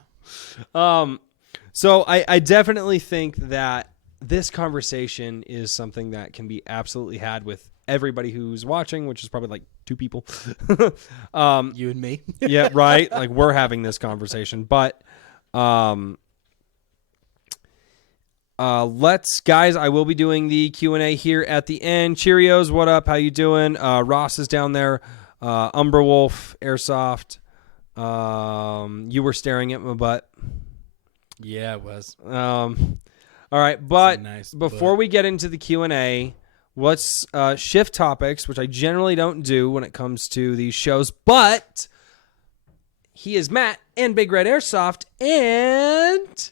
So I definitely think that this conversation is something that can be absolutely had with everybody who's watching, which is probably like 2 people. You and me. Yeah, right. Like we're having this conversation, but guys, I will be doing the Q&A here at the end. Cheerios, what up? How you doing? Ross is down there. Umbra Wolf, Airsoft. You were staring at my butt. Yeah, it was. All right, but nice before we get into the Q&A, let's shift topics, which I generally don't do when it comes to these shows, but he is Matt and Big Red Airsoft, and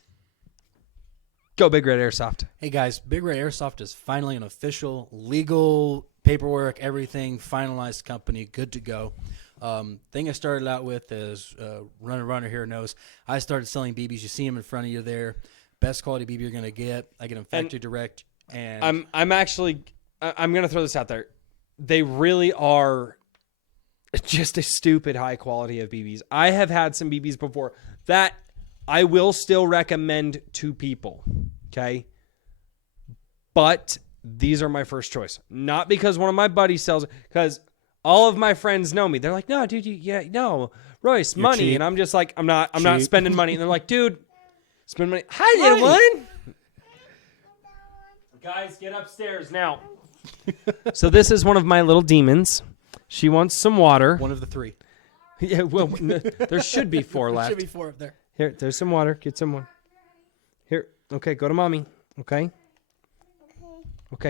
go Big Red Airsoft. Hey guys, Big Red Airsoft is finally an official, legal, paperwork, everything finalized company, good to go. Thing I started out with is runner here knows. I started selling BBs. You see them in front of you there. Best quality BB you're gonna get. I get them factory direct, and I'm gonna throw this out there. They really are just a stupid high quality of BBs. I have had some BBs before that I will still recommend to people. Okay, but these are my first choice, not because one of my buddies sells it, because all of my friends know me. They're like, no, dude, no, Royce, money. Cheap. And I'm just like, I'm not spending money. And they're like, dude, spend money. Hi, little one. Guys, get upstairs now. So this is one of my little demons. She wants some water. one of the 3. Yeah, well, there should be 4 There left. should be 4 up there. Here, there's some water. Get some water. Here, okay, go to mommy. Okay,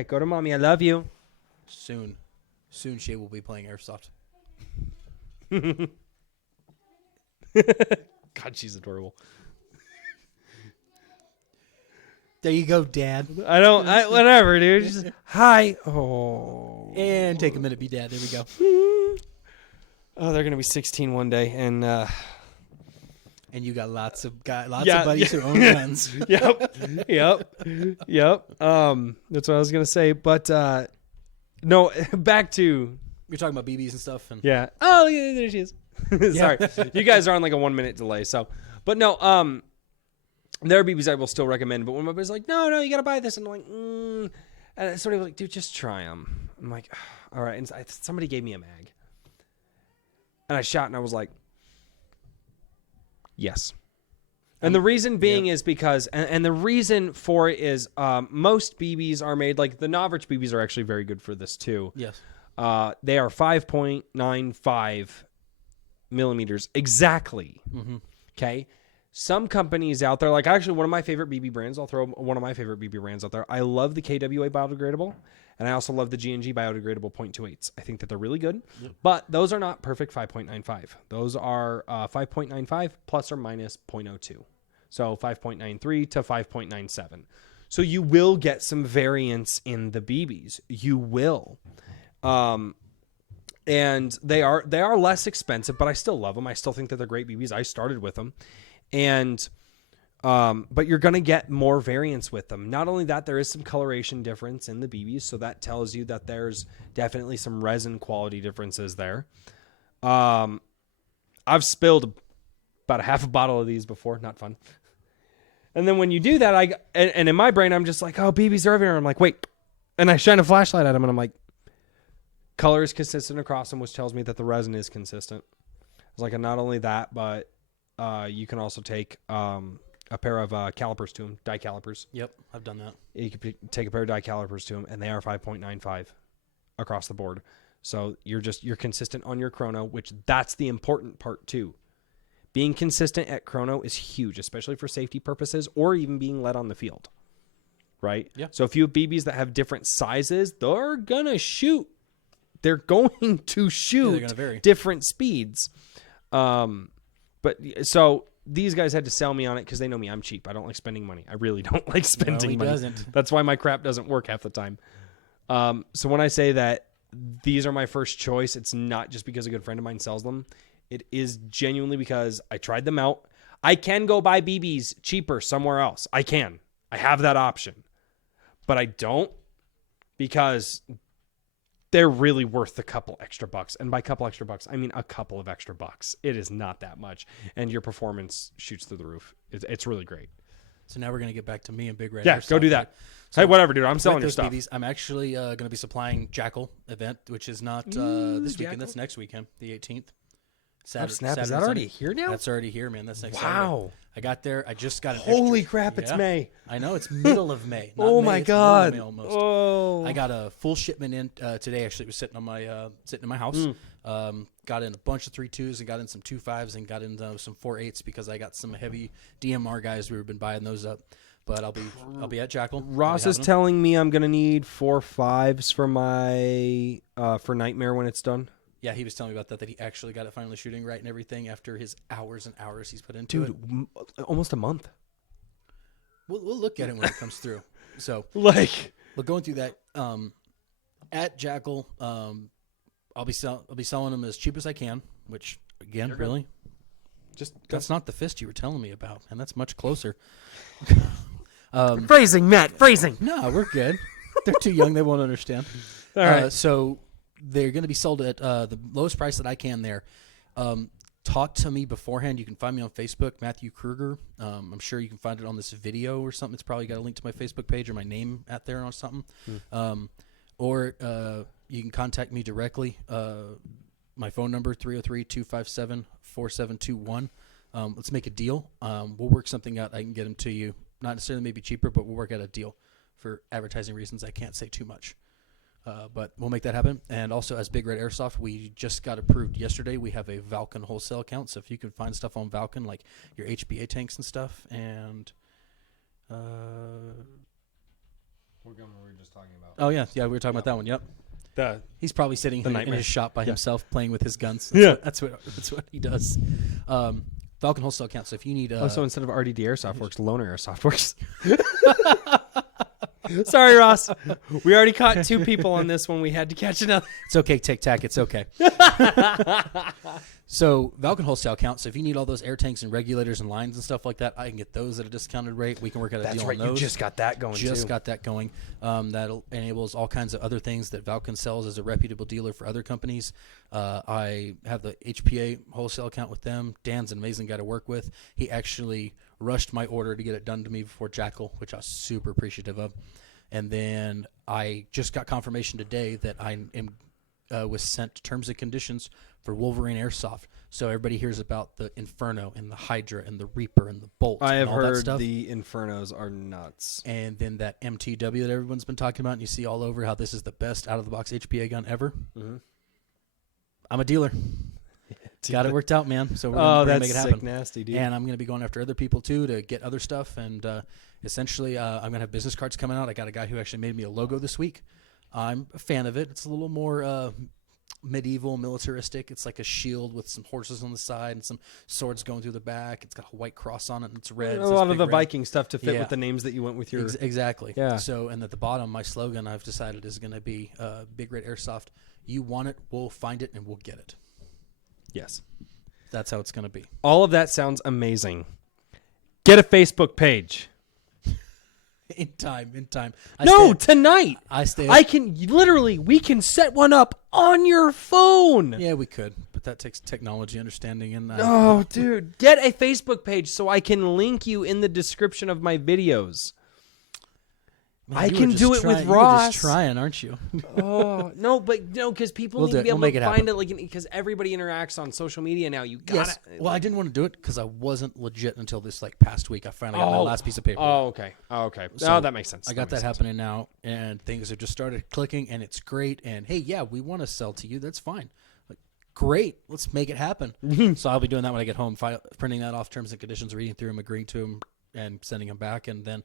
go to mommy. I love you. Soon she will be playing Airsoft. God, she's adorable. There you go, Dad. Whatever, dude. Just, hi. Oh. And take a minute, be Dad. There we go. Oh, they're gonna be 16 one day, and And you got lots of buddies who own guns. Yep. That's what I was gonna say, but no. Back to You're talking about BBs and stuff, and yeah. Oh, yeah, there she is. Sorry, you guys are on like a 1 minute delay. So, but no. There are BBs I will still recommend, but when my buddy's like, no, you gotta buy this, and I'm like, and somebody was like, dude, just try them. I'm like, all right. And somebody gave me a mag, and I shot, and I was like, yes. And the reason being is because, and the reason for it is, most BBs are made, like the Novrich BBs are actually very good for this too. yes, They are 5.95 millimeters exactly. mm-hmm. Okay. Some companies out there, like actually one of my favorite BB brands, I'll throw one of my favorite BB brands out there. I love the KWA biodegradable, and I also love the G&G biodegradable 0.28s. I think that they're really good, but those are not perfect 5.95. Those are 5.95 plus or minus 0.02. So 5.93 to 5.97. So you will get some variance in the BBs. You will. And they are less expensive, but I still love them. I still think that they're great BBs. I started with them. And, but you're going to get more variance with them. Not only that, there is some coloration difference in the BBs. So that tells you that there's definitely some resin quality differences there. I've spilled about a half a bottle of these before. Not fun. And then when you do that, and in my brain, I'm just like, oh, BBs are everywhere. I'm like, wait. And I shine a flashlight at them, and I'm like, color is consistent across them, which tells me that the resin is consistent. It's like, and not only that, but you can also take a pair of calipers to them, die calipers. Yep, I've done that. You can take a pair of die calipers to them, and they are 5.95 across the board. So you're consistent on your chrono, which that's the important part too. Being consistent at chrono is huge, especially for safety purposes or even being led on the field. Right? Yeah. So if you have BBs that have different sizes, they're going to shoot. They're going to shoot they're gonna vary. different speeds. But so these guys had to sell me on it because they know me. I'm cheap. I don't like spending money. I really don't like spending money. Doesn't. That's why my crap doesn't work half the time. So when I say that these are my first choice, it's not just because a good friend of mine sells them. It is genuinely because I tried them out. I can go buy BBs cheaper somewhere else. I can. I have that option. But I don't because they're really worth a couple extra bucks. And by couple extra bucks, I mean a couple of extra bucks. It is not that much. And your performance shoots through the roof. It's really great. So now we're going to get back to me and Big Red. Yeah, Airsoft, go do that. right? So hey, whatever, dude. I'm selling your those stuff. BBs, I'm actually going to be supplying Jackal event, which is not this weekend. Jackal? That's next weekend, the 18th. Snap, is that Saturday. already here now? That's already here, man. That's next Wow. Saturday. I got there. I just got an Holy extra, crap, it's May. I know. It's middle of May. Not Oh, May, my it's God. middle of May almost. Oh. I got a full shipment in today. Actually, it was sitting in my house. Got in a bunch of 3.2s and got in some 2.5s and got in some 4.8s because I got some heavy DMR guys who have been buying those up. But I'll be at Jackal. Ross is telling me I'm going to need 4.5s for my for Nightmare when it's done. Yeah, he was telling me about that he actually got it finally shooting right and everything after his hours and hours he's put into it. Dude, almost a month. We'll look at it when it comes through. So Like, we're going through that at Jackal. I'll be selling them as cheap as I can. Which again, really, just that's not the fist you were telling me about, and that's much closer. phrasing, Matt, phrasing. No, we're good. They're too young; they won't understand. All right. So they're going to be sold at the lowest price that I can. There. Talk to me beforehand. You can find me on Facebook, Matthew Kruger. I'm sure you can find it on this video or something. It's probably got a link to my Facebook page or my name out there or something. Or you can contact me directly. My phone number, 303-257-4721. Let's make a deal. We'll work something out. I can get them to you. Not necessarily maybe cheaper, but we'll work out a deal. For advertising reasons, I can't say too much. But we'll make that happen. And also, as Big Red Airsoft, we just got approved yesterday. We have a Valken wholesale account. So if you can find stuff on Valken, like your HBA tanks and stuff, and We're going where we were just talking about. oh yeah, we were talking about that one. Yep. He's probably sitting in Nightmare. his shop by himself playing with his guns. Yeah. That's what he does. Valken wholesale account. So if you need, So instead of RDD Airsoft works, Loner Airsoft works. Sorry, Ross. We already caught 2 people on this one. We had to catch another. it's okay, Tic Tac. It's okay. So Valken wholesale account. So if you need all those air tanks and regulators and lines and stuff like that, I can get those at a discounted rate. We can work out a That's deal right. on those. You just got that going, Just too. got that going. That enables all kinds of other things that Valken sells as a reputable dealer for other companies. I have the HPA wholesale account with them. Dan's an amazing guy to work with. He actually rushed my order to get it done to me before Jackal, which I was super appreciative of. And then I just got confirmation today that I was sent terms and conditions for Wolverine Airsoft. So everybody hears about the Inferno and the Hydra and the Reaper and the Bolt. I have and all that heard stuff. the Infernos are nuts. And then that MTW that everyone's been talking about, and you see all over how this is the best out-of-the-box HPA gun ever. Mm-hmm. I'm a dealer. Got it worked out, man. So we're gonna that's make it sick happen. nasty, dude. And I'm going to be going after other people, too, to get other stuff. And essentially, I'm going to have business cards coming out. I got a guy who actually made me a logo this week. I'm a fan of it. It's a little more medieval, militaristic. It's like a shield with some horses on the side and some swords going through the back. It's got a white cross on it, and it's red. a lot of the Viking stuff to fit Yeah. with the names that you went with your... Exactly. Yeah. So, and at the bottom, my slogan I've decided is going to be Big Red Airsoft. You want it, we'll find it, and we'll get it. Yes. That's how it's going to be. All of that sounds amazing. Get a Facebook page. In time. Tonight. I stay. We can set one up on your phone. Yeah, we could, but that takes technology understanding. And Oh, dude, get a Facebook page so I can link you in the description of my videos. Man, I can do it with Ross. You're just trying, aren't you? Oh no, because people need to be able to find it. Like, because everybody interacts on social media now. You got it. Well, I didn't want to do it because I wasn't legit until this past week. I finally got my last piece of paper. Oh, okay. So that makes sense. I got that happening now, and things have just started clicking, and it's great. And hey, yeah, we want to sell to you. That's fine. Like, great, let's make it happen. So I'll be doing that when I get home, printing that off, terms and conditions, reading through them, agreeing to them, and sending them back, and then.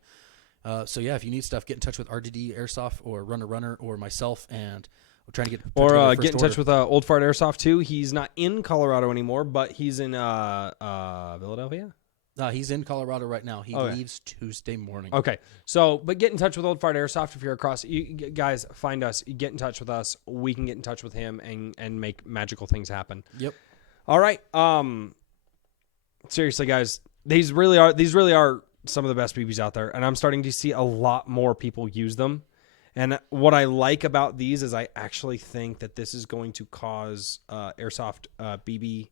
So yeah, if you need stuff, get in touch with RDD Airsoft or Runner or myself, and we're trying to get get in touch with Old Fart Airsoft too. He's not in Colorado anymore, but he's in Philadelphia. He's in Colorado right now. He leaves Tuesday morning. Okay, but get in touch with Old Fart Airsoft if you're across. You guys find us. You get in touch with us. We can get in touch with him and make magical things happen. Yep. All right. Seriously, guys, these really are some of the best BBs out there, and I'm starting to see a lot more people use them. And what I like about these is I actually think that this is going to cause airsoft BB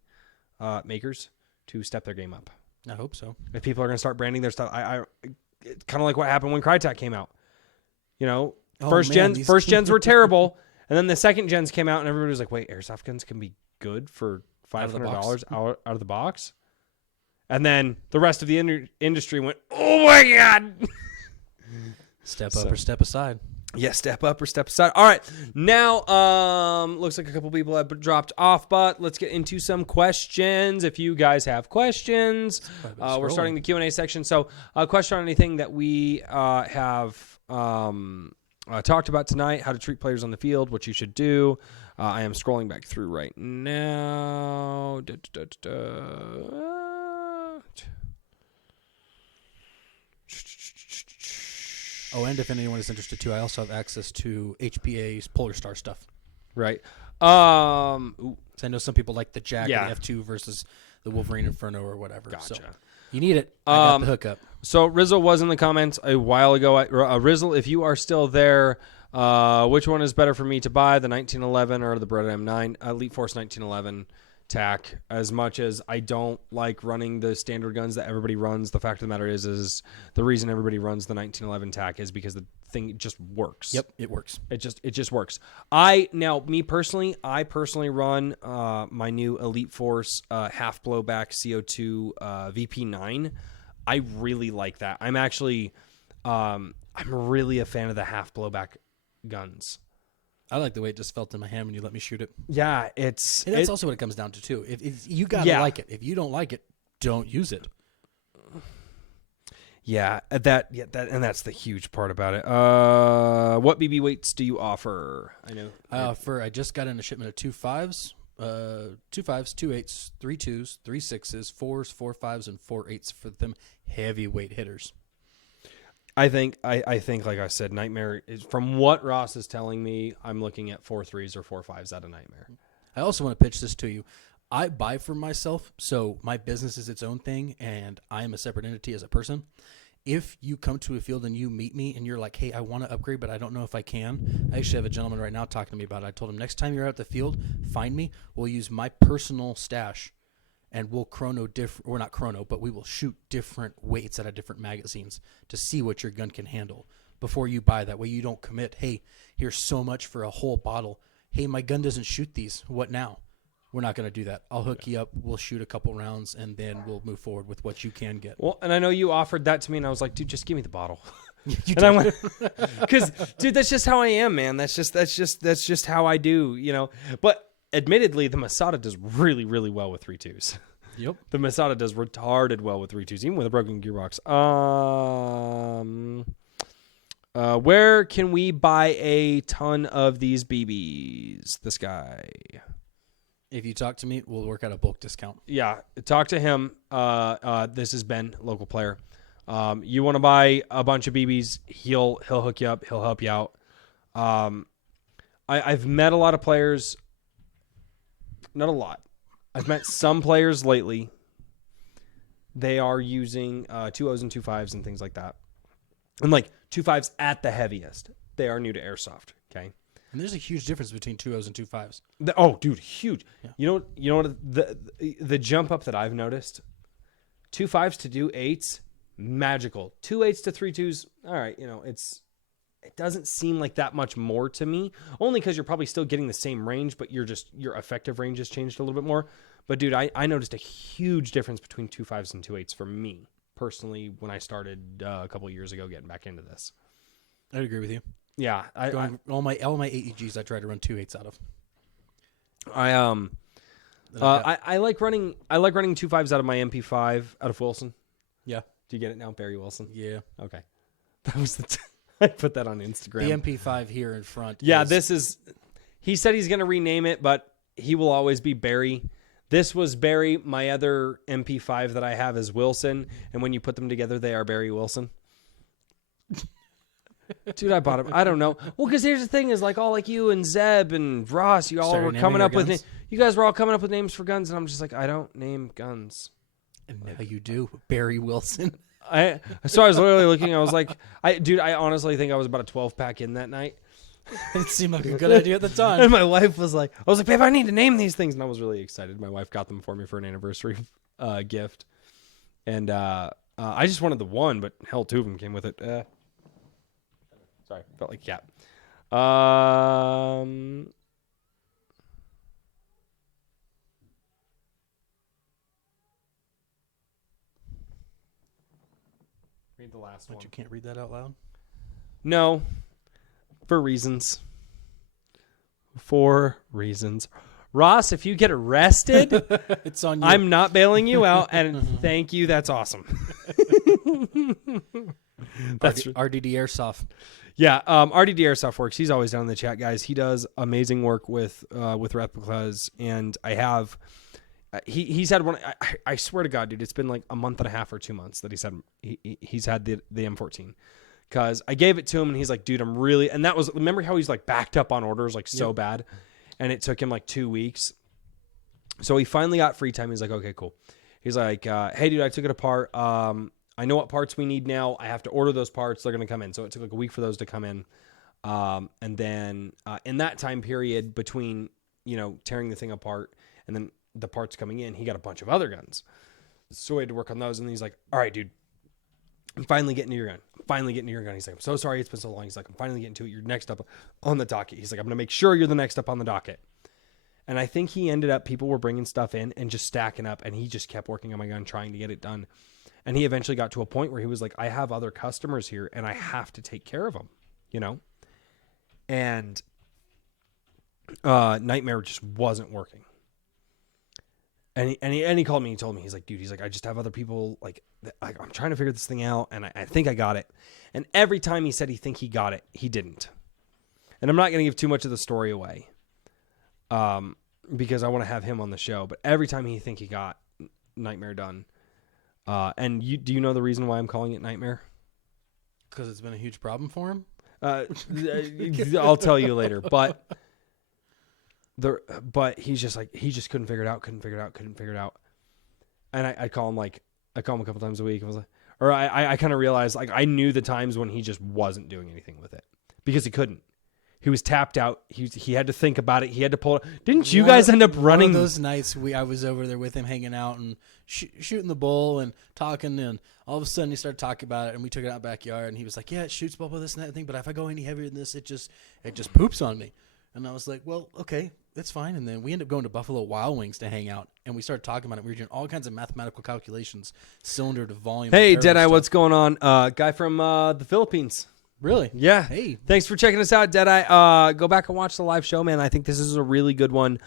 makers to step their game up. I hope so. If people are going to start branding their stuff, it's kind of like what happened when Crytek came out. First gens were terrible, and then the second gens came out, and everybody was like, "Wait, airsoft guns can be good for $500 out of the box." And then the rest of the industry went, "Oh my God!" Step up or step aside. Yeah, step up or step aside. All right, now looks like a couple people have dropped off, but let's get into some questions. If you guys have questions, we're starting the Q&A section. So, a question on anything that we have talked about tonight: how to treat players on the field, what you should do. I am scrolling back through right now. Oh, and if anyone is interested too, I also have access to HPA's Polar Star stuff. Right. So I know some people like the Jack and the F2 versus the Wolverine Inferno or whatever. Gotcha. So you need it. I got the hookup. So Rizzle was in the comments a while ago. Rizzle, if you are still there, which one is better for me to buy, the 1911 or the Red M9 Elite Force 1911 TAC? As much as I don't like running the standard guns that everybody runs, the fact of the matter is the reason everybody runs the 1911 TAC is because the thing just works. Yep, it works. It just works. I personally run my new Elite Force half blowback CO2 VP9. I really like that. I'm actually I'm really a fan of the half blowback guns. I like the way it just felt in my hand when you let me shoot it. Yeah, and that's also what it comes down to too. If you gotta like it. If you don't like it, don't use it. Yeah, and that's the huge part about it. What BB weights do you offer? I know. I just got in a shipment of 2 5s, 2 5s, 2 8s, 3 2s, 3 6s, 4s, 4 5s, and 4 8s for them heavyweight hitters. I think, like I said, Nightmare is, from what Ross is telling me, I'm looking at 4 3s or 4 5s out of Nightmare. I also want to pitch this to you. I buy for myself, so my business is its own thing, and I am a separate entity as a person. If you come to a field and you meet me and you're like, hey, I want to upgrade, but I don't know if I can. I actually have a gentleman right now talking to me about it. I told him next time you're out at the field, find me. We'll use my personal stash, and we'll we will shoot different weights out of different magazines to see what your gun can handle before you buy. That way you don't commit, hey, here's so much for a whole bottle. Hey, my gun doesn't shoot these. What now? We're not going to do that. I'll hook you up. We'll shoot a couple rounds, and then we'll move forward with what you can get. Well, and I know you offered that to me, and I was like, dude, just give me the bottle. And I went, because, dude, that's just how I am, man. That's just how I do, you know. But admittedly, the Masada does really, really well with 3.2s. Yep. The Masada does retarded well with 3.2s, even with a broken gearbox. Where can we buy a ton of these BBs? This guy. If you talk to me, we'll work out a bulk discount. Yeah, talk to him. This is Ben, local player. You want to buy a bunch of BBs, he'll hook you up. He'll help you out. I've met a lot of players. Not a lot. I've met some players lately. They are using 2.0s and 2.5s and things like that. And like 2.5s at the heaviest. They are new to airsoft. Okay. And there's a huge difference between 2.0s and 2.5s. Oh, dude, huge. Yeah. You know what the jump up that I've noticed? 2.5s to do 8s, magical. 2.8s to 3.2s, all right, it doesn't seem like that much more to me. Only because you're probably still getting the same range, but your effective range has changed a little bit more. But dude, I noticed a huge difference between 2.5s and 2.8s for me personally when I started a couple of years ago getting back into this. I'd agree with you. Yeah, all my AEGs I try to run 2.8s out of. I like running 2.5s out of my MP5 out of Wilson. Yeah. Do you get it now, Barry Wilson? Yeah. Okay. That was I put that on Instagram. The MP5 here in front. Yeah, he said he's going to rename it, but he will always be Barry. This was Barry. My other MP5 that I have is Wilson, and when you put them together, they are Barry Wilson. Dude, I bought him. I don't know. Well, because here's the thing: is like all like you and Zeb and Ross, you all Started were naming coming your up with. guns? You guys were all coming up with names for guns, and I'm just like, I don't name guns. And now you do. Barry Wilson. So I was literally looking. I was like, I honestly think I was about a 12-pack in that night. It seemed like a good idea at the time. And my wife was like, I was like, babe, I need to name these things, and I was really excited. My wife got them for me for an anniversary gift, and I just wanted the one, but hell, 2 of them came with it. Sorry, felt like a cat. Read the last one. But you can't read that out loud? No, for reasons. For reasons. Ross, if you get arrested, it's on you. I'm not bailing you out, and thank you. That's awesome. That's RDD Airsoft. Yeah, RDD Airsoft works. He's always down in the chat, guys. He does amazing work with replicas, and I have. He's had one. I swear to God, dude, it's been like a month and a half or 2 months that he's had the M14. Because I gave it to him, and he's like, dude, I'm really. And that was, remember how he's like backed up on orders like so bad, and it took him like 2 weeks. So he finally got free time. He's like, okay, cool. He's like, hey, dude, I took it apart. I know what parts we need now. I have to order those parts. They're going to come in. So it took like a week for those to come in. And then in that time period between, tearing the thing apart and then the parts coming in, he got a bunch of other guns. So we had to work on those. And he's like, all right, dude, I'm finally getting to your gun. He's like, I'm so sorry it's been so long. He's like, I'm finally getting to it. You're next up on the docket. He's like, I'm going to make sure you're the next up on the docket. And I think he ended up, people were bringing stuff in and just stacking up. And he just kept working on my gun, trying to get it done. And he eventually got to a point where he was like, I have other customers here and I have to take care of them, And Nightmare just wasn't working. And he called me and he told me, he's like, dude, he's like, I just have other people, like I'm trying to figure this thing out, and I think I got it. And every time he said he got it, he didn't. And I'm not going to give too much of the story away, because I want to have him on the show. But every time he got Nightmare done. And do you know the reason why I'm calling it Nightmare? Because it's been a huge problem for him? I'll tell you later. But he's just like, he just couldn't figure it out. And I call him a couple times a week. I was like, or I kind of realized, like, I knew the times when he just wasn't doing anything with it because he couldn't. He was tapped out. He had to think about it. He had to pull it. Didn't you guys end up running? One of those nights I was over there with him hanging out and shooting the bull and talking, and all of a sudden he started talking about it, and we took it out backyard, and he was like, yeah, it shoots bubble, this and that thing, but if I go any heavier than this, it just poops on me. And I was like, well, okay, that's fine. And then we ended up going to Buffalo Wild Wings to hang out, and we started talking about it. We were doing all kinds of mathematical calculations, cylinder to volume. Hey, Deadeye, what's going on? Guy from the Philippines. Really? Yeah. Hey. Thanks for checking us out, Deadeye. Go back and watch the live show, man. I think this is a really good one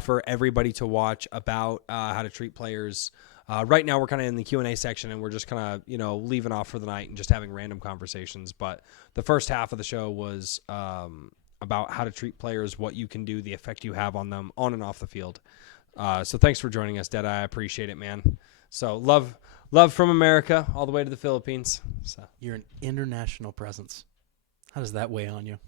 for everybody to watch about how to treat players. Right now, we're kind of in the Q&A section, and we're just kind of, leaving off for the night and just having random conversations. But the first half of the show was about how to treat players, what you can do, the effect you have on them on and off the field. So thanks for joining us, Deadeye. I appreciate it, man. So love from America all the way to the Philippines. So you're an international presence. How does that weigh on you?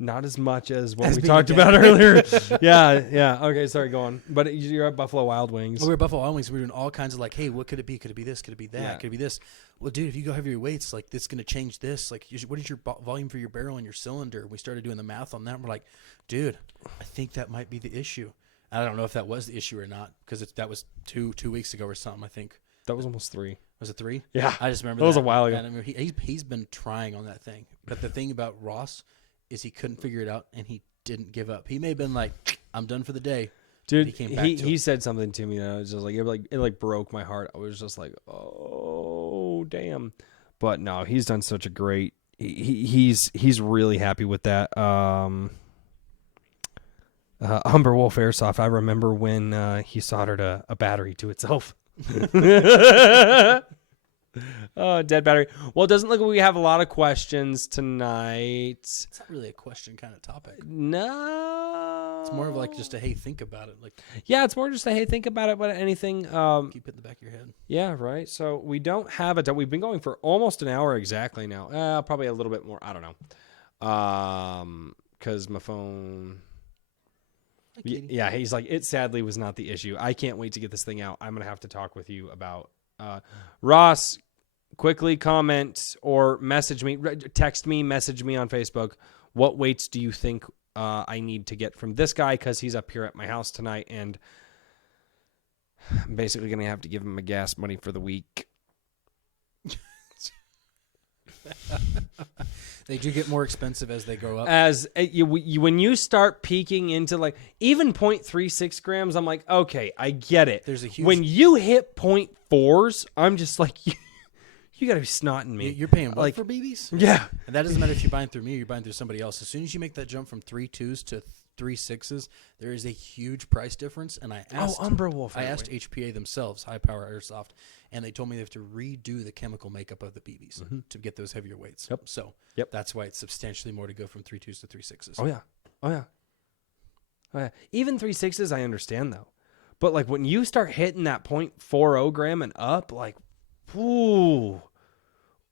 Not as much as what As we being talked a about dad. earlier. Yeah. Okay, sorry, go on. But you're at Buffalo Wild Wings. We were at Buffalo Wild Wings. We were doing all kinds of like, hey, what could it be? Could it be this? Could it be that? Yeah. Could it be this? Well, dude, if you go heavier weights, like this is going to change this. Like, what is your volume for your barrel and your cylinder? We started doing the math on that. And we're like, dude, I think that might be the issue. I don't know if that was the issue or not because that was two weeks ago or something. I think That was almost 3. was it 3? Yeah. I just remember That was a while ago. And I mean, he's been trying on that thing. But the thing about Ross is he couldn't figure it out and he didn't give up. He may have been like, I'm done for the day. Dude, He came back to he it. said something to me that I was just like, it broke my heart. I was just like, oh, damn. But no, he's done such a great, he's really happy with that. Humber Wolf Airsoft. I remember when he soldered a battery to itself. Dead battery. Well, it doesn't look like we have a lot of questions tonight. It's not really a question kind of topic. No. It's more of like just a, hey, think about it. Like, Yeah, it's more just a, hey, think about it, but anything. keep it in the back of your head. Yeah, right. So we don't have it. We've been going for almost an hour exactly now. Probably a little bit more. I don't know. Because my phone. Hi, Katie. Yeah, he's like, it sadly was not the issue. I can't wait to get this thing out. I'm going to have to talk with you about Ross. Quickly comment or message me, text me, message me on Facebook. What weights do you think I need to get from this guy? Because he's up here at my house tonight, and I'm basically going to have to give him a gas money for the week. They do get more expensive as they go up. As when you start peeking into like even 0.36 grams, I'm like, okay, I get it. There's a huge. When you hit 0.4s, I'm just like, you got to be snotting me. You're paying what like, for BBs? Yeah. And that doesn't matter if you're buying through me or you're buying through somebody else. As soon as you make that jump from 3.2s to 3.6s, there is a huge price difference. And I asked, Umber Wolf. I asked HPA themselves, High Power Airsoft, and they told me they have to redo the chemical makeup of the BBs to get those heavier weights. Yep. So that's why it's substantially more to go from 3.2s to 3.6s. Oh yeah. Even 3.6s, I understand though. But like when you start hitting that 0.40 gram and up, like, ooh.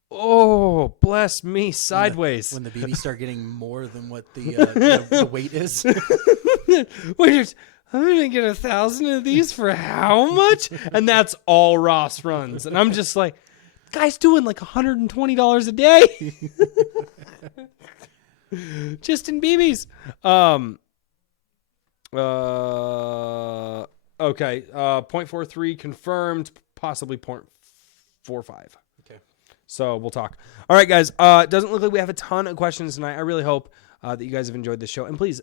Oh, bless me, sideways. When the BBs start getting more than what the weight is. I'm going to get 1,000 of these for how much? And that's all Ross runs. And I'm just like, guy's doing like $120 a day. Just in BBs. Okay. 0.43 confirmed, possibly 0.45. So we'll talk. All right, guys. It doesn't look like we have a ton of questions tonight. I really hope that you guys have enjoyed this show. And please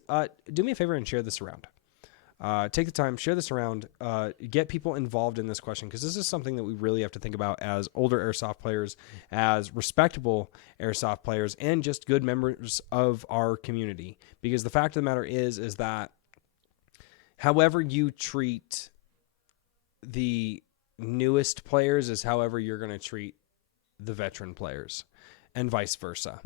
do me a favor and share this around. Take the time, share this around, get people involved in this question, because this is something that we really have to think about as older airsoft players, as respectable airsoft players, and just good members of our community. Because the fact of the matter is that however you treat the newest players is however you're going to treat the veteran players, and vice versa.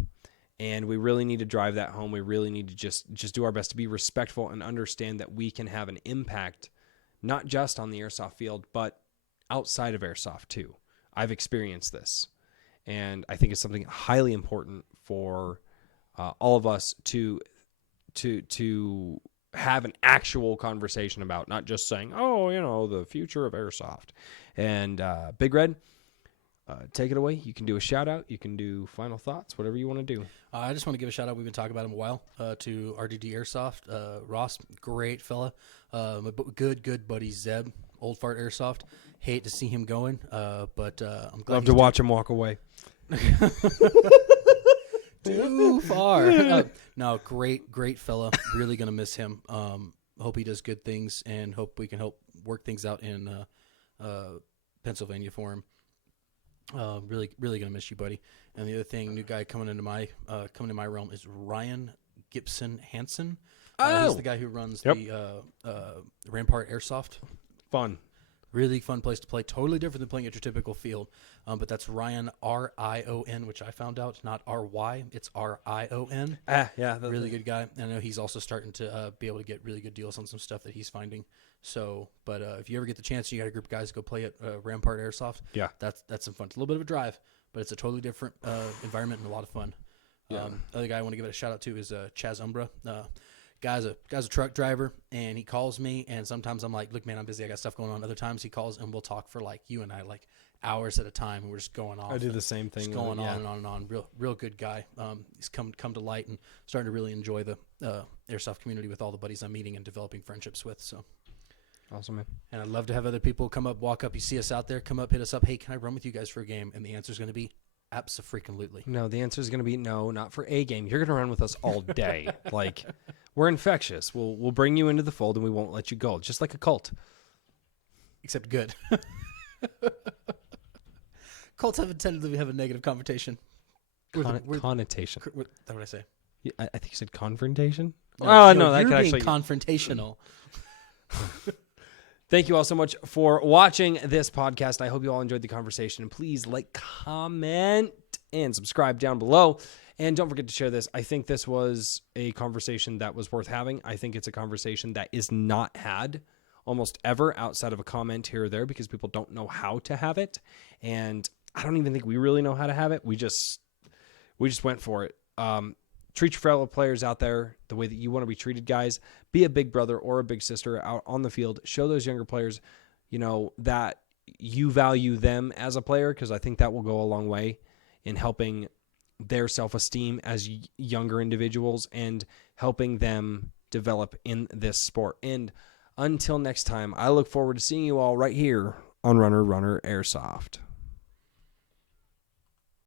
And we really need to drive that home. We really need to just do our best to be respectful and understand that we can have an impact, not just on the airsoft field, but outside of airsoft too. I've experienced this, and I think it's something highly important for all of us to have an actual conversation about, not just saying, oh, the future of airsoft. And Big Red, take it away. You can do a shout out. You can do final thoughts, whatever you want to do. I just want to give a shout out. We've been talking about him a while to RDD Airsoft. Ross, great fella. My good buddy Zeb, Old Fart Airsoft. Hate to see him going, but I'm glad. Love to watch him walk away. Too far. No, great fella. Really gonna miss him. Hope he does good things, and hope we can help work things out in Pennsylvania for him. Really gonna miss you, buddy. And the other thing, new guy coming into my realm is Ryan Gibson Hansen. He's the guy who runs the Rampart Airsoft. Fun. Really fun place to play. Totally different than playing at your typical field. But that's Ryan, R-I-O-N, which I found out, not R-Y. It's R-I-O-N. Yeah. Really good guy. And I know he's also starting to be able to get really good deals on some stuff that he's finding. So, but if you ever get the chance, you got a group of guys go play at Rampart Airsoft. Yeah. That's some fun. It's a little bit of a drive, but it's a totally different environment and a lot of fun. Yeah. Other guy I want to give it a shout out to is Chaz Umbra. Guy's a truck driver, and he calls me, and sometimes I'm like, look, man, I'm busy. I got stuff going on. Other times he calls, and we'll talk for like you and I, like hours at a time. And we're just going off. I do the same thing. Just going on and on and on. Real good guy. He's come to light and starting to really enjoy the airsoft community with all the buddies I'm meeting and developing friendships with. So Awesome, man. and I'd love to have other people come up, walk up. You see us out there, come up, hit us up. Hey, can I run with you guys for a game? And the answer is going to be abso-freaking-lutely. No, the answer is going to be no, not for a game. You're going to run with us all day. Like, we're infectious. We'll bring you into the fold, and we won't let you go. Just like a cult. Except good. Cults have tended to have a negative connotation. Connotation. What did I say? Yeah, I think you said confrontation. No, No, that you're could being actually confrontational. Thank you all so much for watching this podcast. I hope you all enjoyed the conversation. Please like, comment, and subscribe down below. And don't forget to share this. I think this was a conversation that was worth having. I think it's a conversation that is not had almost ever outside of a comment here or there because people don't know how to have it. And I don't even think we really know how to have it. We just went for it. Treat your fellow players out there the way that you want to be treated, guys. Be a big brother or a big sister out on the field. Show those younger players, that you value them as a player, because I think that will go a long way in helping their self-esteem as younger individuals and helping them develop in this sport. And until next time, I look forward to seeing you all right here on Runner Airsoft.